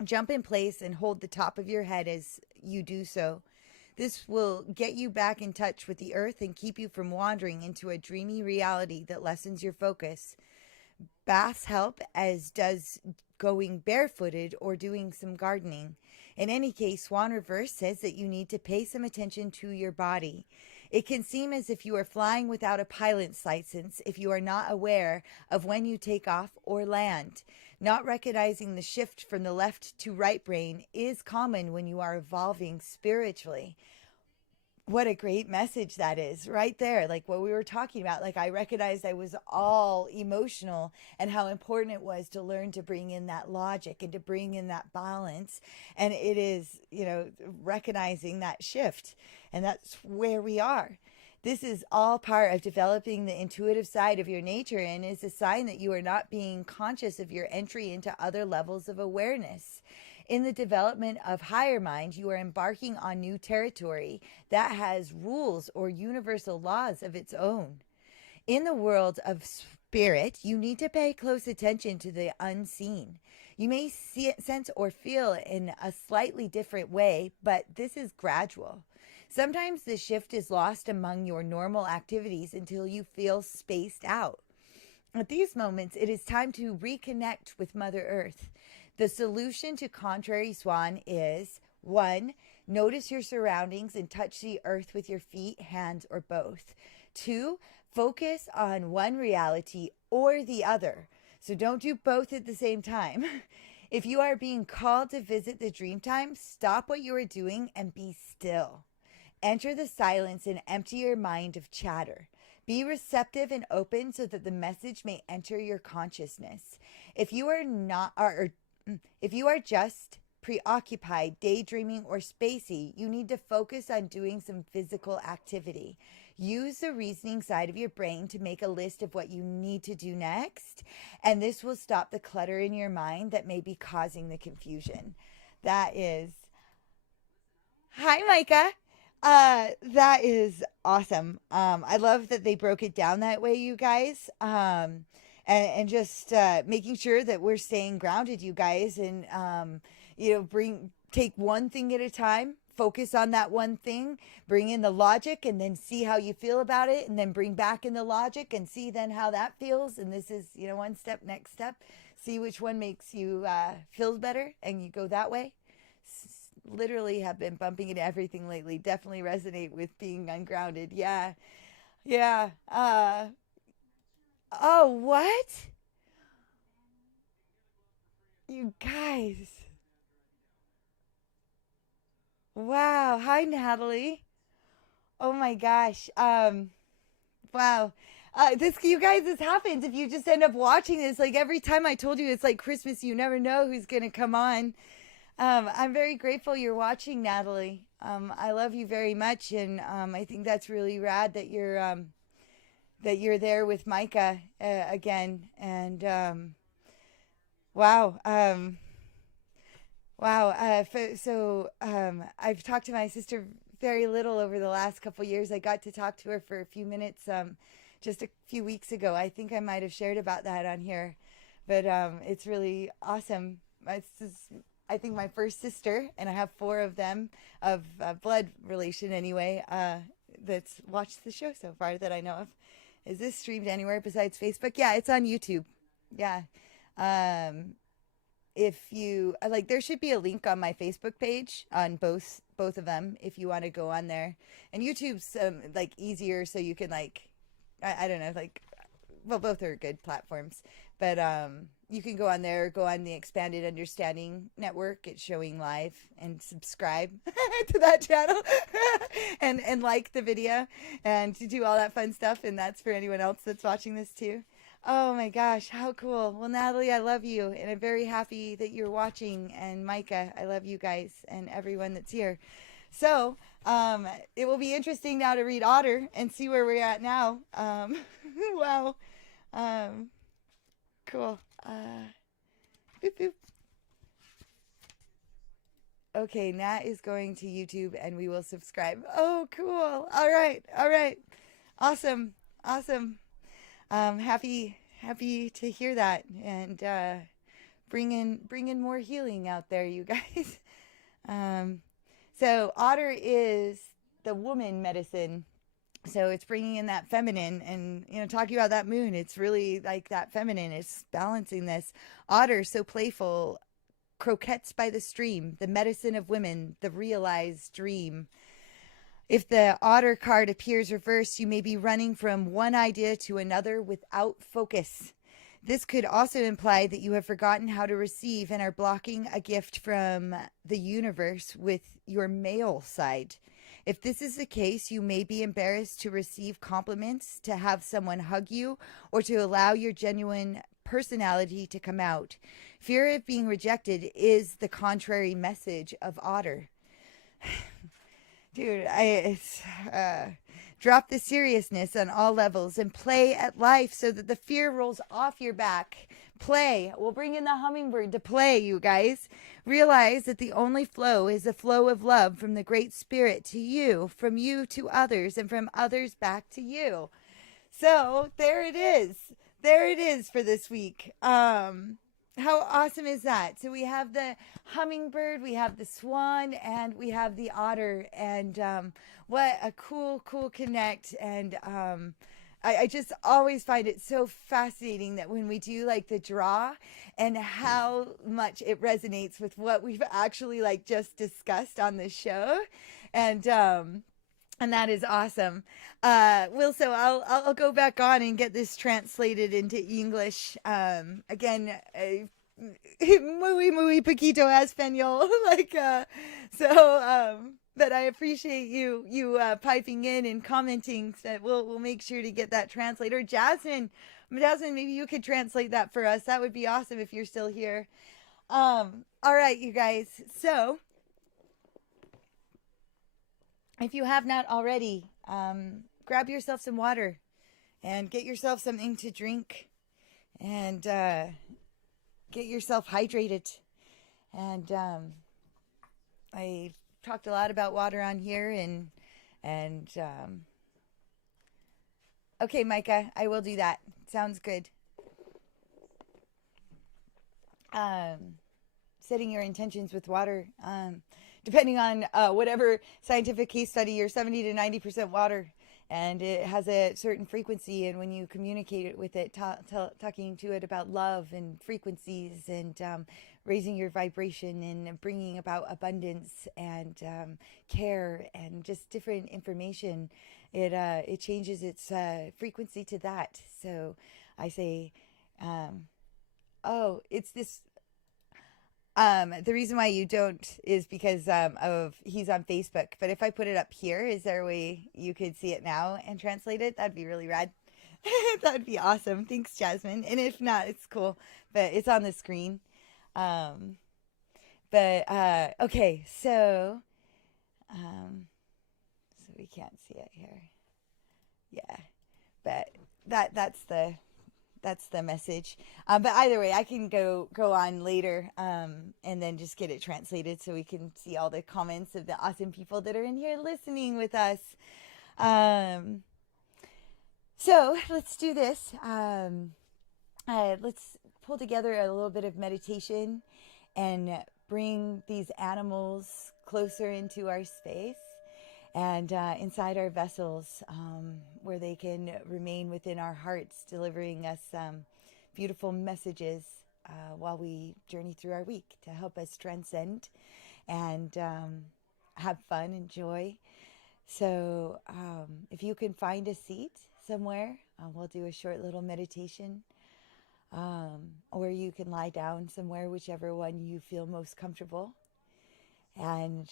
Jump in place and hold the top of your head as you do so. This will get you back in touch with the earth and keep you from wandering into a dreamy reality that lessens your focus. Baths help, as does going barefooted or doing some gardening. In any case, Swan Reverse says that you need to pay some attention to your body. It can seem as if you are flying without a pilot's license if you are not aware of when you take off or land. Not recognizing the shift from the left to right brain is common when you are evolving spiritually. What a great message that is right there. Like what we were talking about, like I recognized I was all emotional and how important it was to learn to bring in that logic and to bring in that balance. And it is, recognizing that shift. And that's where we are. This is all part of developing the intuitive side of your nature and is a sign that you are not being conscious of your entry into other levels of awareness. In the development of higher mind, you are embarking on new territory that has rules or universal laws of its own. In the world of spirit, you need to pay close attention to the unseen. You may see it, sense or feel in a slightly different way, but this is gradual. Sometimes the shift is lost among your normal activities until you feel spaced out. At these moments, it is time to reconnect with Mother Earth. The solution to contrary swan is 1. Notice your surroundings and touch the earth with your feet, hands, or both. 2. Focus on one reality or the other. So don't do both at the same time. If you are being called to visit the dream time, stop what you are doing and be still. Enter the silence and empty your mind of chatter. Be receptive and open so that the message may enter your consciousness. If you are just preoccupied, daydreaming, or spacey, you need to focus on doing some physical activity. Use the reasoning side of your brain to make a list of what you need to do next, and this will stop the clutter in your mind that may be causing the confusion. That is... Hi, Micah. That is awesome. I love that they broke it down that way, you guys. And just making sure that we're staying grounded, you guys, and take one thing at a time. Focus on that one thing, bring in the logic, and then see how you feel about it, and then bring back in the logic and see then how that feels. And this is, one step, next step. See which one makes you feel better, and you go that way. Literally have been bumping into everything lately. Definitely resonate with being ungrounded. Yeah. Yeah. Oh, what? You guys. Wow. Hi, Natalie. Oh my gosh. Wow. This, you guys, this happens if you just end up watching this. Like every time I told you it's like Christmas, you never know who's going to come on. I'm very grateful you're watching, Natalie. I love you very much, and I think that's really rad that you're there with Micah again. And wow, wow. I've talked to my sister very little over the last couple years. I got to talk to her for a few minutes just a few weeks ago. I think I might have shared about that on here, but it's really awesome. It's just, I think my first sister, and I have four of them of blood relation anyway, that's watched the show so far that I know of. Is this streamed anywhere besides Facebook? Yeah, it's on YouTube. Yeah. Um, if you like, there should be a link on my Facebook page on both of them if you want to go on there. And YouTube's like easier, so you can like, I don't know, like, well, both are good platforms, but you can go on there, go on the Expanded Understanding Network. It's showing live, and subscribe to that channel and like the video and to do all that fun stuff. And that's for anyone else that's watching this too. Oh my gosh, how cool. Well, Natalie, I love you, and I'm very happy that you're watching. And Micah, I love you guys and everyone that's here. So it will be interesting now to read Otter and see where we're at now. Wow. Um, cool. Boop, boop. Okay, Nat is going to YouTube and we will subscribe. Oh, cool. All right. All right. Awesome. Awesome. Happy to hear that, and bring in more healing out there, you guys. Um, so Otter is the woman medicine. So it's bringing in that feminine, and talking about that moon, it's really like that feminine. It's balancing this. Otter, so playful, croquettes by the stream, the medicine of women, the realized dream. If the Otter card appears reversed, you may be running from one idea to another without focus. This could also imply that you have forgotten how to receive and are blocking a gift from the universe with your male side. If this is the case, you may be embarrassed to receive compliments, to have someone hug you, or to allow your genuine personality to come out. Fear of being rejected is the contrary message of Otter. Dude, drop the seriousness on all levels and play at life so that the fear rolls off your back. Play. We'll bring in the hummingbird to play, you guys. Realize that the only flow is the flow of love from the Great Spirit to you, from you to others, and from others back to you. So there it is. There it is for this week. How awesome is that? So we have the hummingbird, we have the swan, and we have the otter. And what a cool connect. And I just always find it so fascinating that when we do like the draw and how much it resonates with what we've actually like just discussed on the show. And that is awesome. Will, so I'll go back on and get this translated into English. Again, muy poquito español. But I appreciate you piping in and commenting. So we'll make sure to get that translated. Or Jasmine, maybe you could translate that for us. That would be awesome if you're still here. All right, you guys. So if you have not already, grab yourself some water and get yourself something to drink, and get yourself hydrated. And I talked a lot about water on here, and And okay, Micah, I will do that. Sounds good. Setting your intentions with water. Depending on whatever scientific case study, you're 70 to 90% water, and it has a certain frequency. And when you communicate it with it, talking to it about love and frequencies, and raising your vibration and bringing about abundance and care and just different information, it changes its frequency to that. So I say, oh, it's this. The reason why you don't is because of he's on Facebook. But if I put it up here, is there a way you could see it now and translate it? That'd be really rad. That would be awesome. Thanks, Jasmine. And if not, it's cool. But it's on the screen. Okay, so we can't see it here. Yeah, but that's the message. But either way, I can go on later and then just get it translated so we can see all the comments of the awesome people that are in here listening with us. So let's do this. Let's pull together a little bit of meditation and bring these animals closer into our space and inside our vessels, where they can remain within our hearts, delivering us beautiful messages while we journey through our week to help us transcend and have fun and joy. So if you can find a seat somewhere, we'll do a short little meditation, or you can lie down somewhere, whichever one you feel most comfortable. And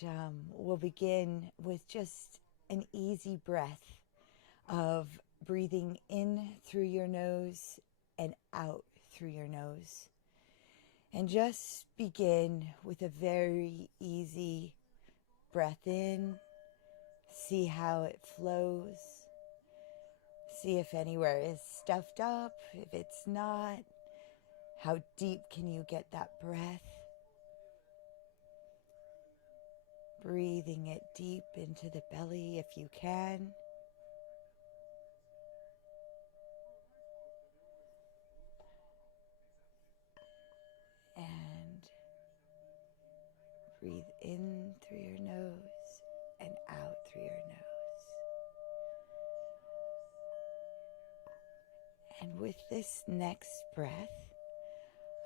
we'll begin with just an easy breath of breathing in through your nose and out through your nose. And just begin with a very easy breath in. See how it flows. See if anywhere is stuffed up. If it's not, how deep can you get that breath? Breathing it deep into the belly if you can. And breathe in through your nose and out through your nose. And with this next breath,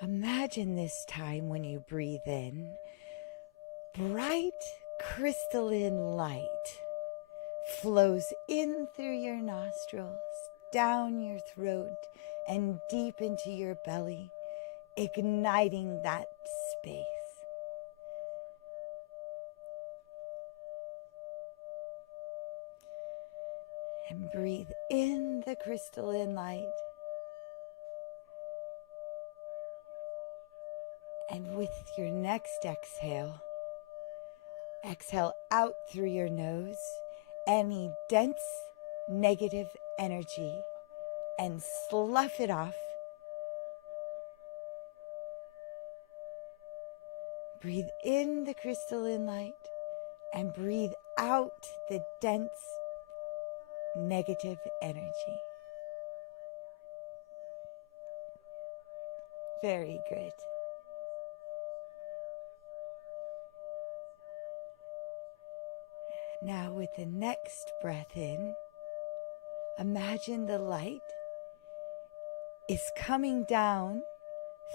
imagine this time when you breathe in, bright crystalline light flows in through your nostrils, down your throat, and deep into your belly, igniting that space. And breathe in the crystalline light. And with your next exhale, exhale out through your nose any dense negative energy and slough it off. Breathe in the crystalline light and breathe out the dense negative energy. Very good. Now with the next breath in, imagine the light is coming down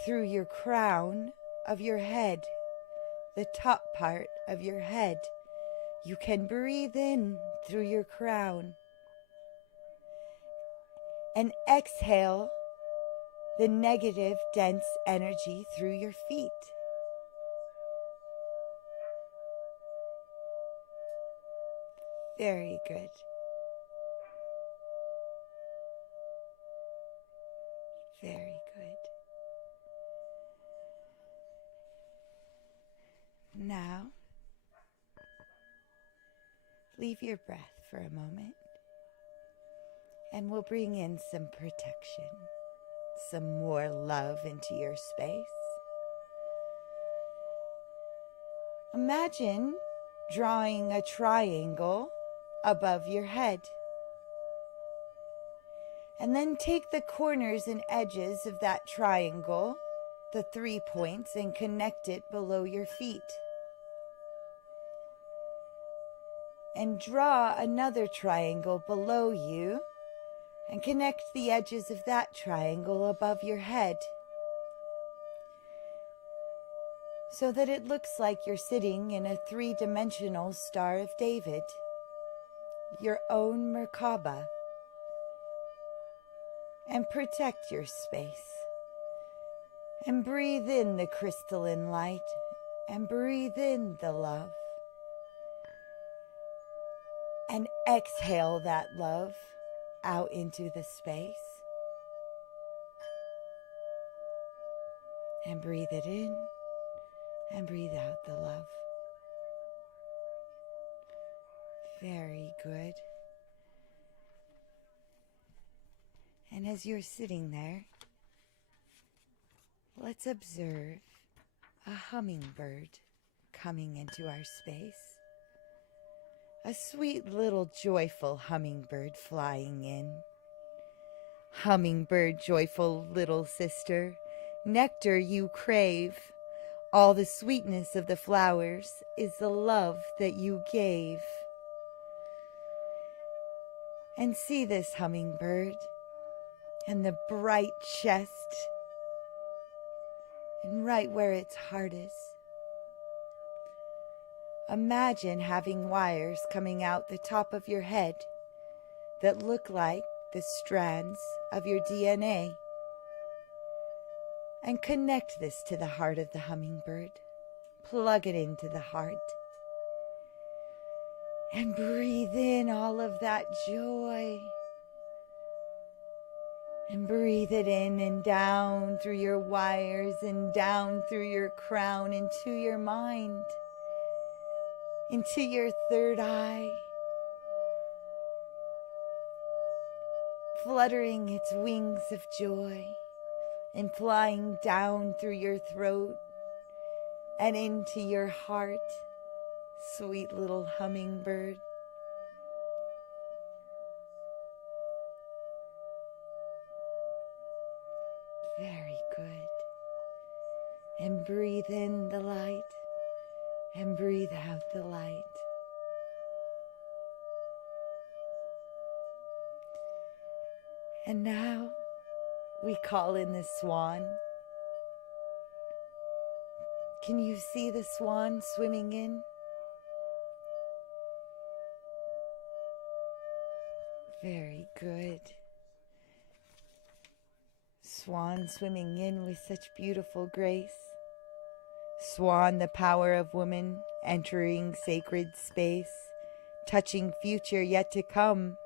through your crown of your head, the top part of your head. You can breathe in through your crown and exhale the negative, dense energy through your feet. Very good. Very good. Now, leave your breath for a moment, and we'll bring in some protection, some more love into your space. Imagine drawing a triangle above your head. And then take the corners and edges of that triangle, the 3 points, and connect it below your feet. And draw another triangle below you and connect the edges of that triangle above your head, so that it looks like you're sitting in a 3-dimensional Star of David, your own Merkaba. And protect your space. And breathe in the crystalline light. And breathe in the love. And exhale that love out into the space. And breathe it in. And breathe out the love. Very good. And as you're sitting there, let's observe a hummingbird coming into our space. A sweet little joyful hummingbird flying in. Hummingbird, joyful little sister, nectar you crave. All the sweetness of the flowers is the love that you gave. And see this hummingbird and the bright chest, and right where its heart is. Imagine having wires coming out the top of your head that look like the strands of your DNA. And connect this to the heart of the hummingbird. Plug it into the heart. And breathe in all of that joy. And breathe it in and down through your wires and down through your crown into your mind, into your third eye, fluttering its wings of joy and flying down through your throat and into your heart, sweet little hummingbird. Very good. And breathe in the light and breathe out the light. And now we call in the swan. Can you see the swan swimming in? Very good. Swan swimming in with such beautiful grace. Swan, the power of woman, entering sacred space, touching future yet to come,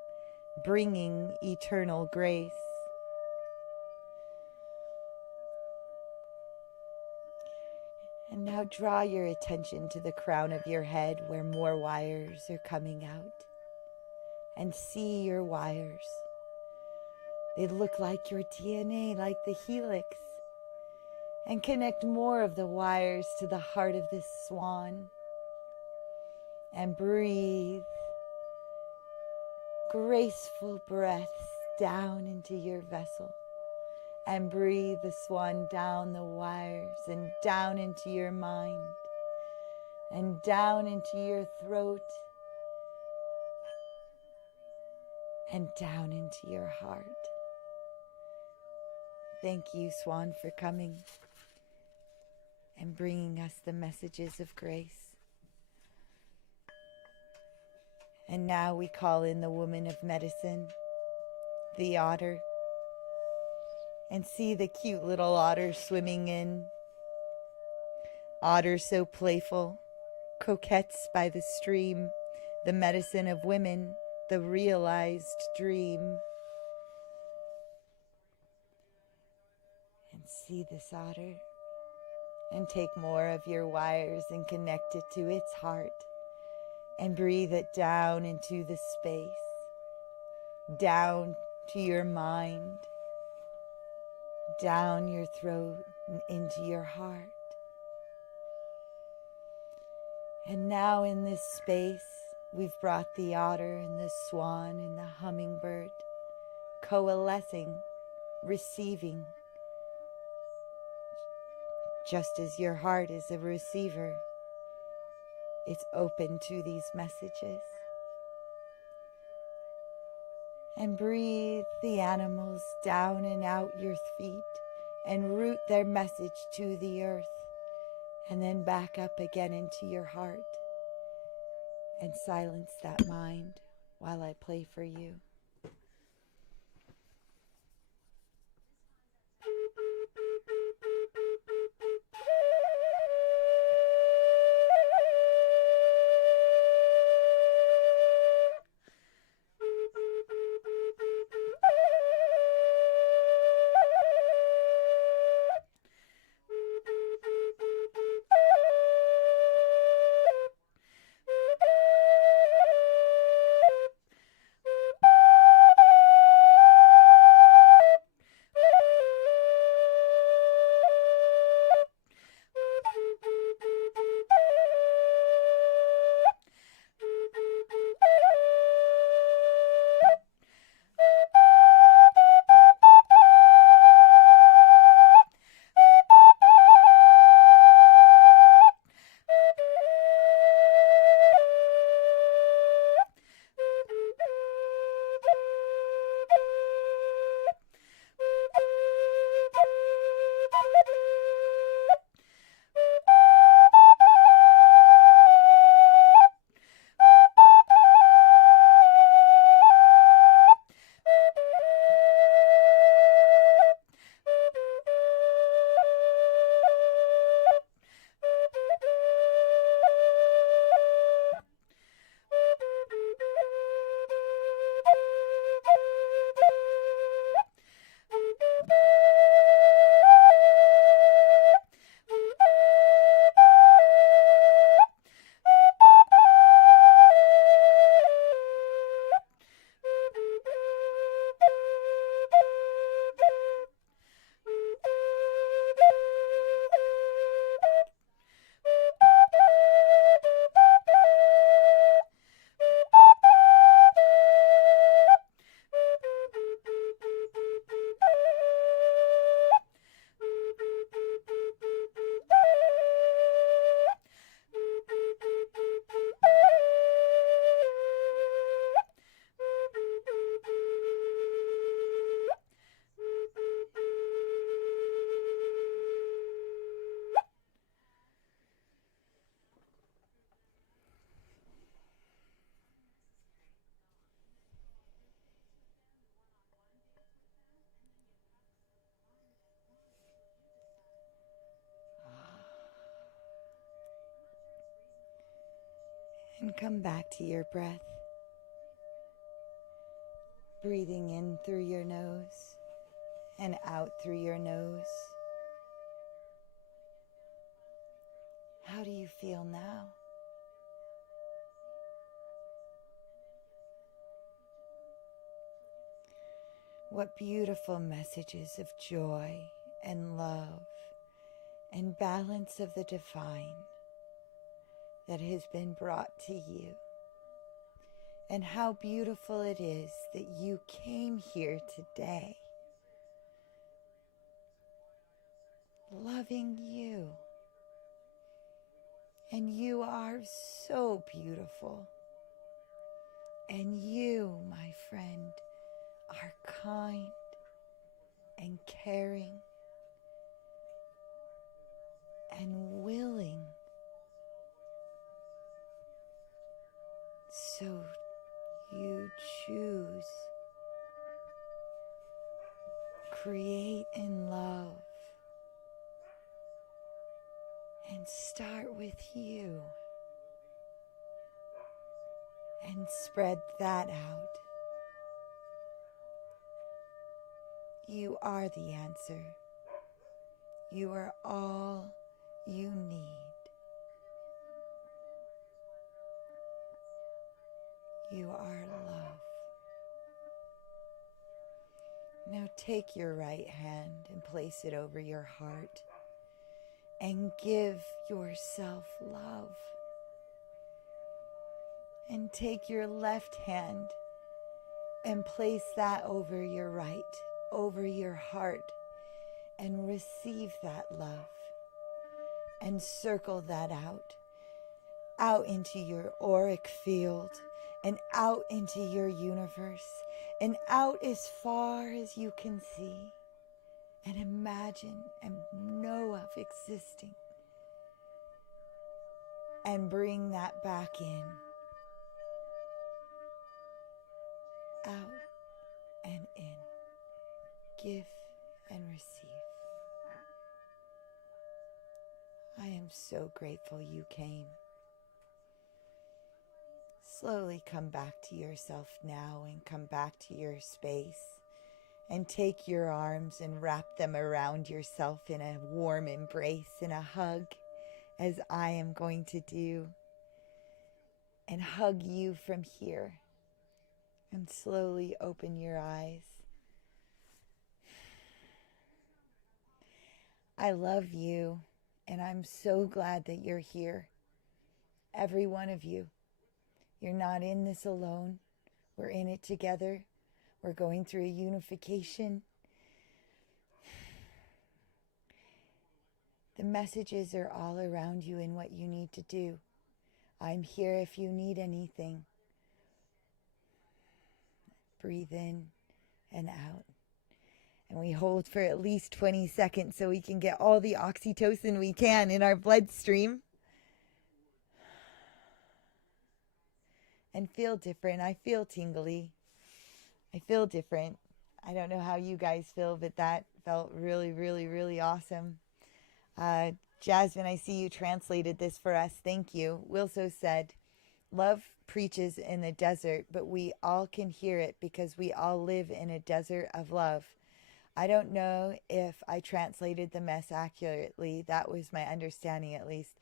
bringing eternal grace. And now draw your attention to the crown of your head where more wires are coming out. And see your wires. They look like your DNA, like the helix. And connect more of the wires to the heart of this swan. And breathe graceful breaths down into your vessel. And breathe the swan down the wires and down into your mind. And down into your throat. And down into your heart. Thank you, Swan, for coming and bringing us the messages of grace. And now we call in the woman of medicine, the otter, and see the cute little otter swimming in. Otter so playful, coquettes by the stream, the medicine of women, the realized dream. And see this otter and take more of your wires and connect it to its heart and breathe it down into the space, down to your mind, down your throat and into your heart. And now in this space, We've brought the otter and the swan and the hummingbird, coalescing, receiving, just as your heart is a receiver. It's open to these messages. And breathe the animals down and out your feet and root their message to the earth, and then back up again into your heart and silence that mind while I play for you. And come back to your breath. Breathing in through your nose and out through your nose. How do you feel now? What beautiful messages of joy and love and balance of the divine that has been brought to you. And how beautiful it is that you came here today, loving you. And you are so beautiful. And you, my friend, are kind and caring and willing. So you choose, create in love, and start with you and spread that out. You are the answer. You are all you need. You are love. Now take your right hand and place it over your heart and give yourself love. And take your left hand and place that over your right, over your heart, and receive that love. And circle that out into your auric field, and out into your universe, and out as far as you can see, and imagine and know of existing. And bring that back in, out and in, give and receive. I am so grateful you came. Slowly come back to yourself now and come back to your space and take your arms and wrap them around yourself in a warm embrace and a hug, as I am going to do, and hug you from here. And slowly open your eyes. I love you, and I'm so glad that you're here. Every one of you. You're not in this alone. We're in it together. We're going through a unification. The messages are all around you in what you need to do. I'm here if you need anything. Breathe in and out. And we hold for at least 20 seconds so we can get all the oxytocin we can in our bloodstream. And feel different. I feel tingly. I feel different. I don't know how you guys feel, but that felt really, really, really awesome. Jasmine, I see you translated this for us. Thank you. Wilso said, love preaches in the desert, but we all can hear it because we all live in a desert of love. I don't know if I translated the mess accurately. That was my understanding, at least.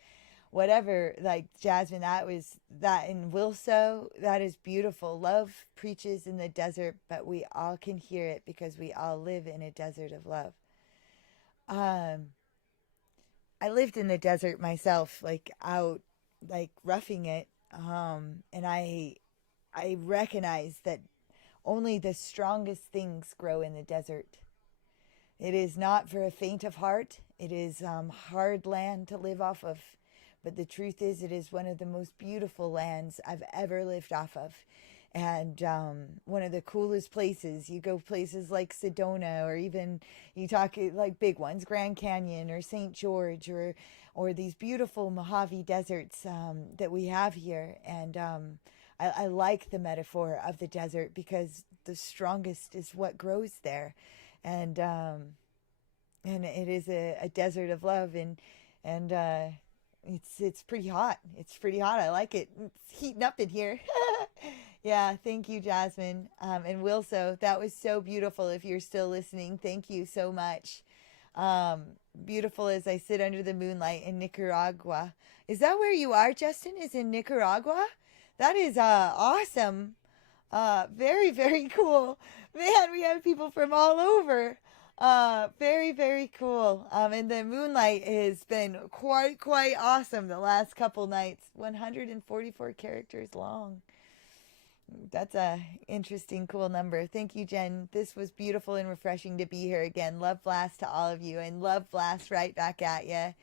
Whatever, like Jasmine, that in Wilso, that is beautiful. Love preaches in the desert, but we all can hear it because we all live in a desert of love. I lived in the desert myself, like out, like roughing it. And I recognize that only the strongest things grow in the desert. It is not for a faint of heart. It is hard land to live off of. But the truth is, it is one of the most beautiful lands I've ever lived off of. And one of the coolest places. You go places like Sedona, or even you talk like big ones, Grand Canyon or St. George, or these beautiful Mojave deserts that we have here. And I like the metaphor of the desert because the strongest is what grows there. And it is a desert of love, and it's pretty hot. It's pretty hot. I like it. It's heating up in here. Yeah, thank you, Jasmine. And Wilso, that was so beautiful. If you're still listening, thank you so much. Beautiful as I sit under the moonlight in Nicaragua. Is that where you are, Justin? Is in Nicaragua? That is awesome. Very, very cool. Man, we have people from all over. Very, very cool. And the moonlight has been quite awesome the last couple nights. 144 characters long. That's a interesting, cool number. Thank you, Jen. This was beautiful and refreshing to be here again. Love blast to all of you, and love blast right back at you.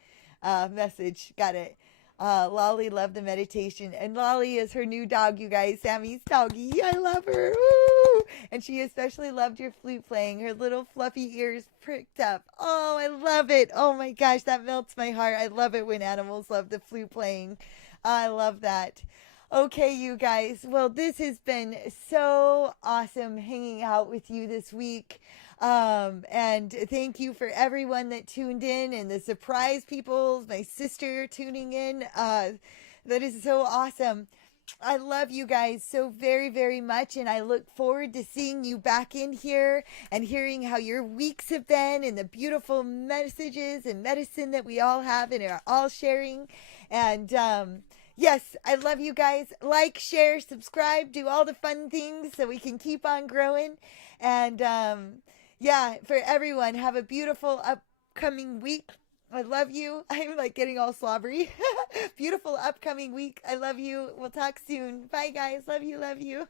Message. Got it. Lolly loved the meditation, and Lolly is her new dog, you guys. Sammy's doggy. I love her. Woo! And she especially loved your flute playing. Her little fluffy ears pricked up. Oh, I love it. Oh my gosh, that melts my heart. I love it when animals love the flute playing. I love that. Okay, you guys. Well, this has been so awesome hanging out with you this week. And thank you for everyone that tuned in, and the surprise people, my sister tuning in. That is so awesome. I love you guys so very, very much, and I look forward to seeing you back in here and hearing how your weeks have been, and the beautiful messages and medicine that we all have and are all sharing. And yes, I love you guys. Like, share, subscribe, do all the fun things so we can keep on growing. And yeah, for everyone, have a beautiful upcoming week. I love you. I'm like getting all slobbery. Beautiful upcoming week. I love you. We'll talk soon. Bye, guys. Love you. Love you.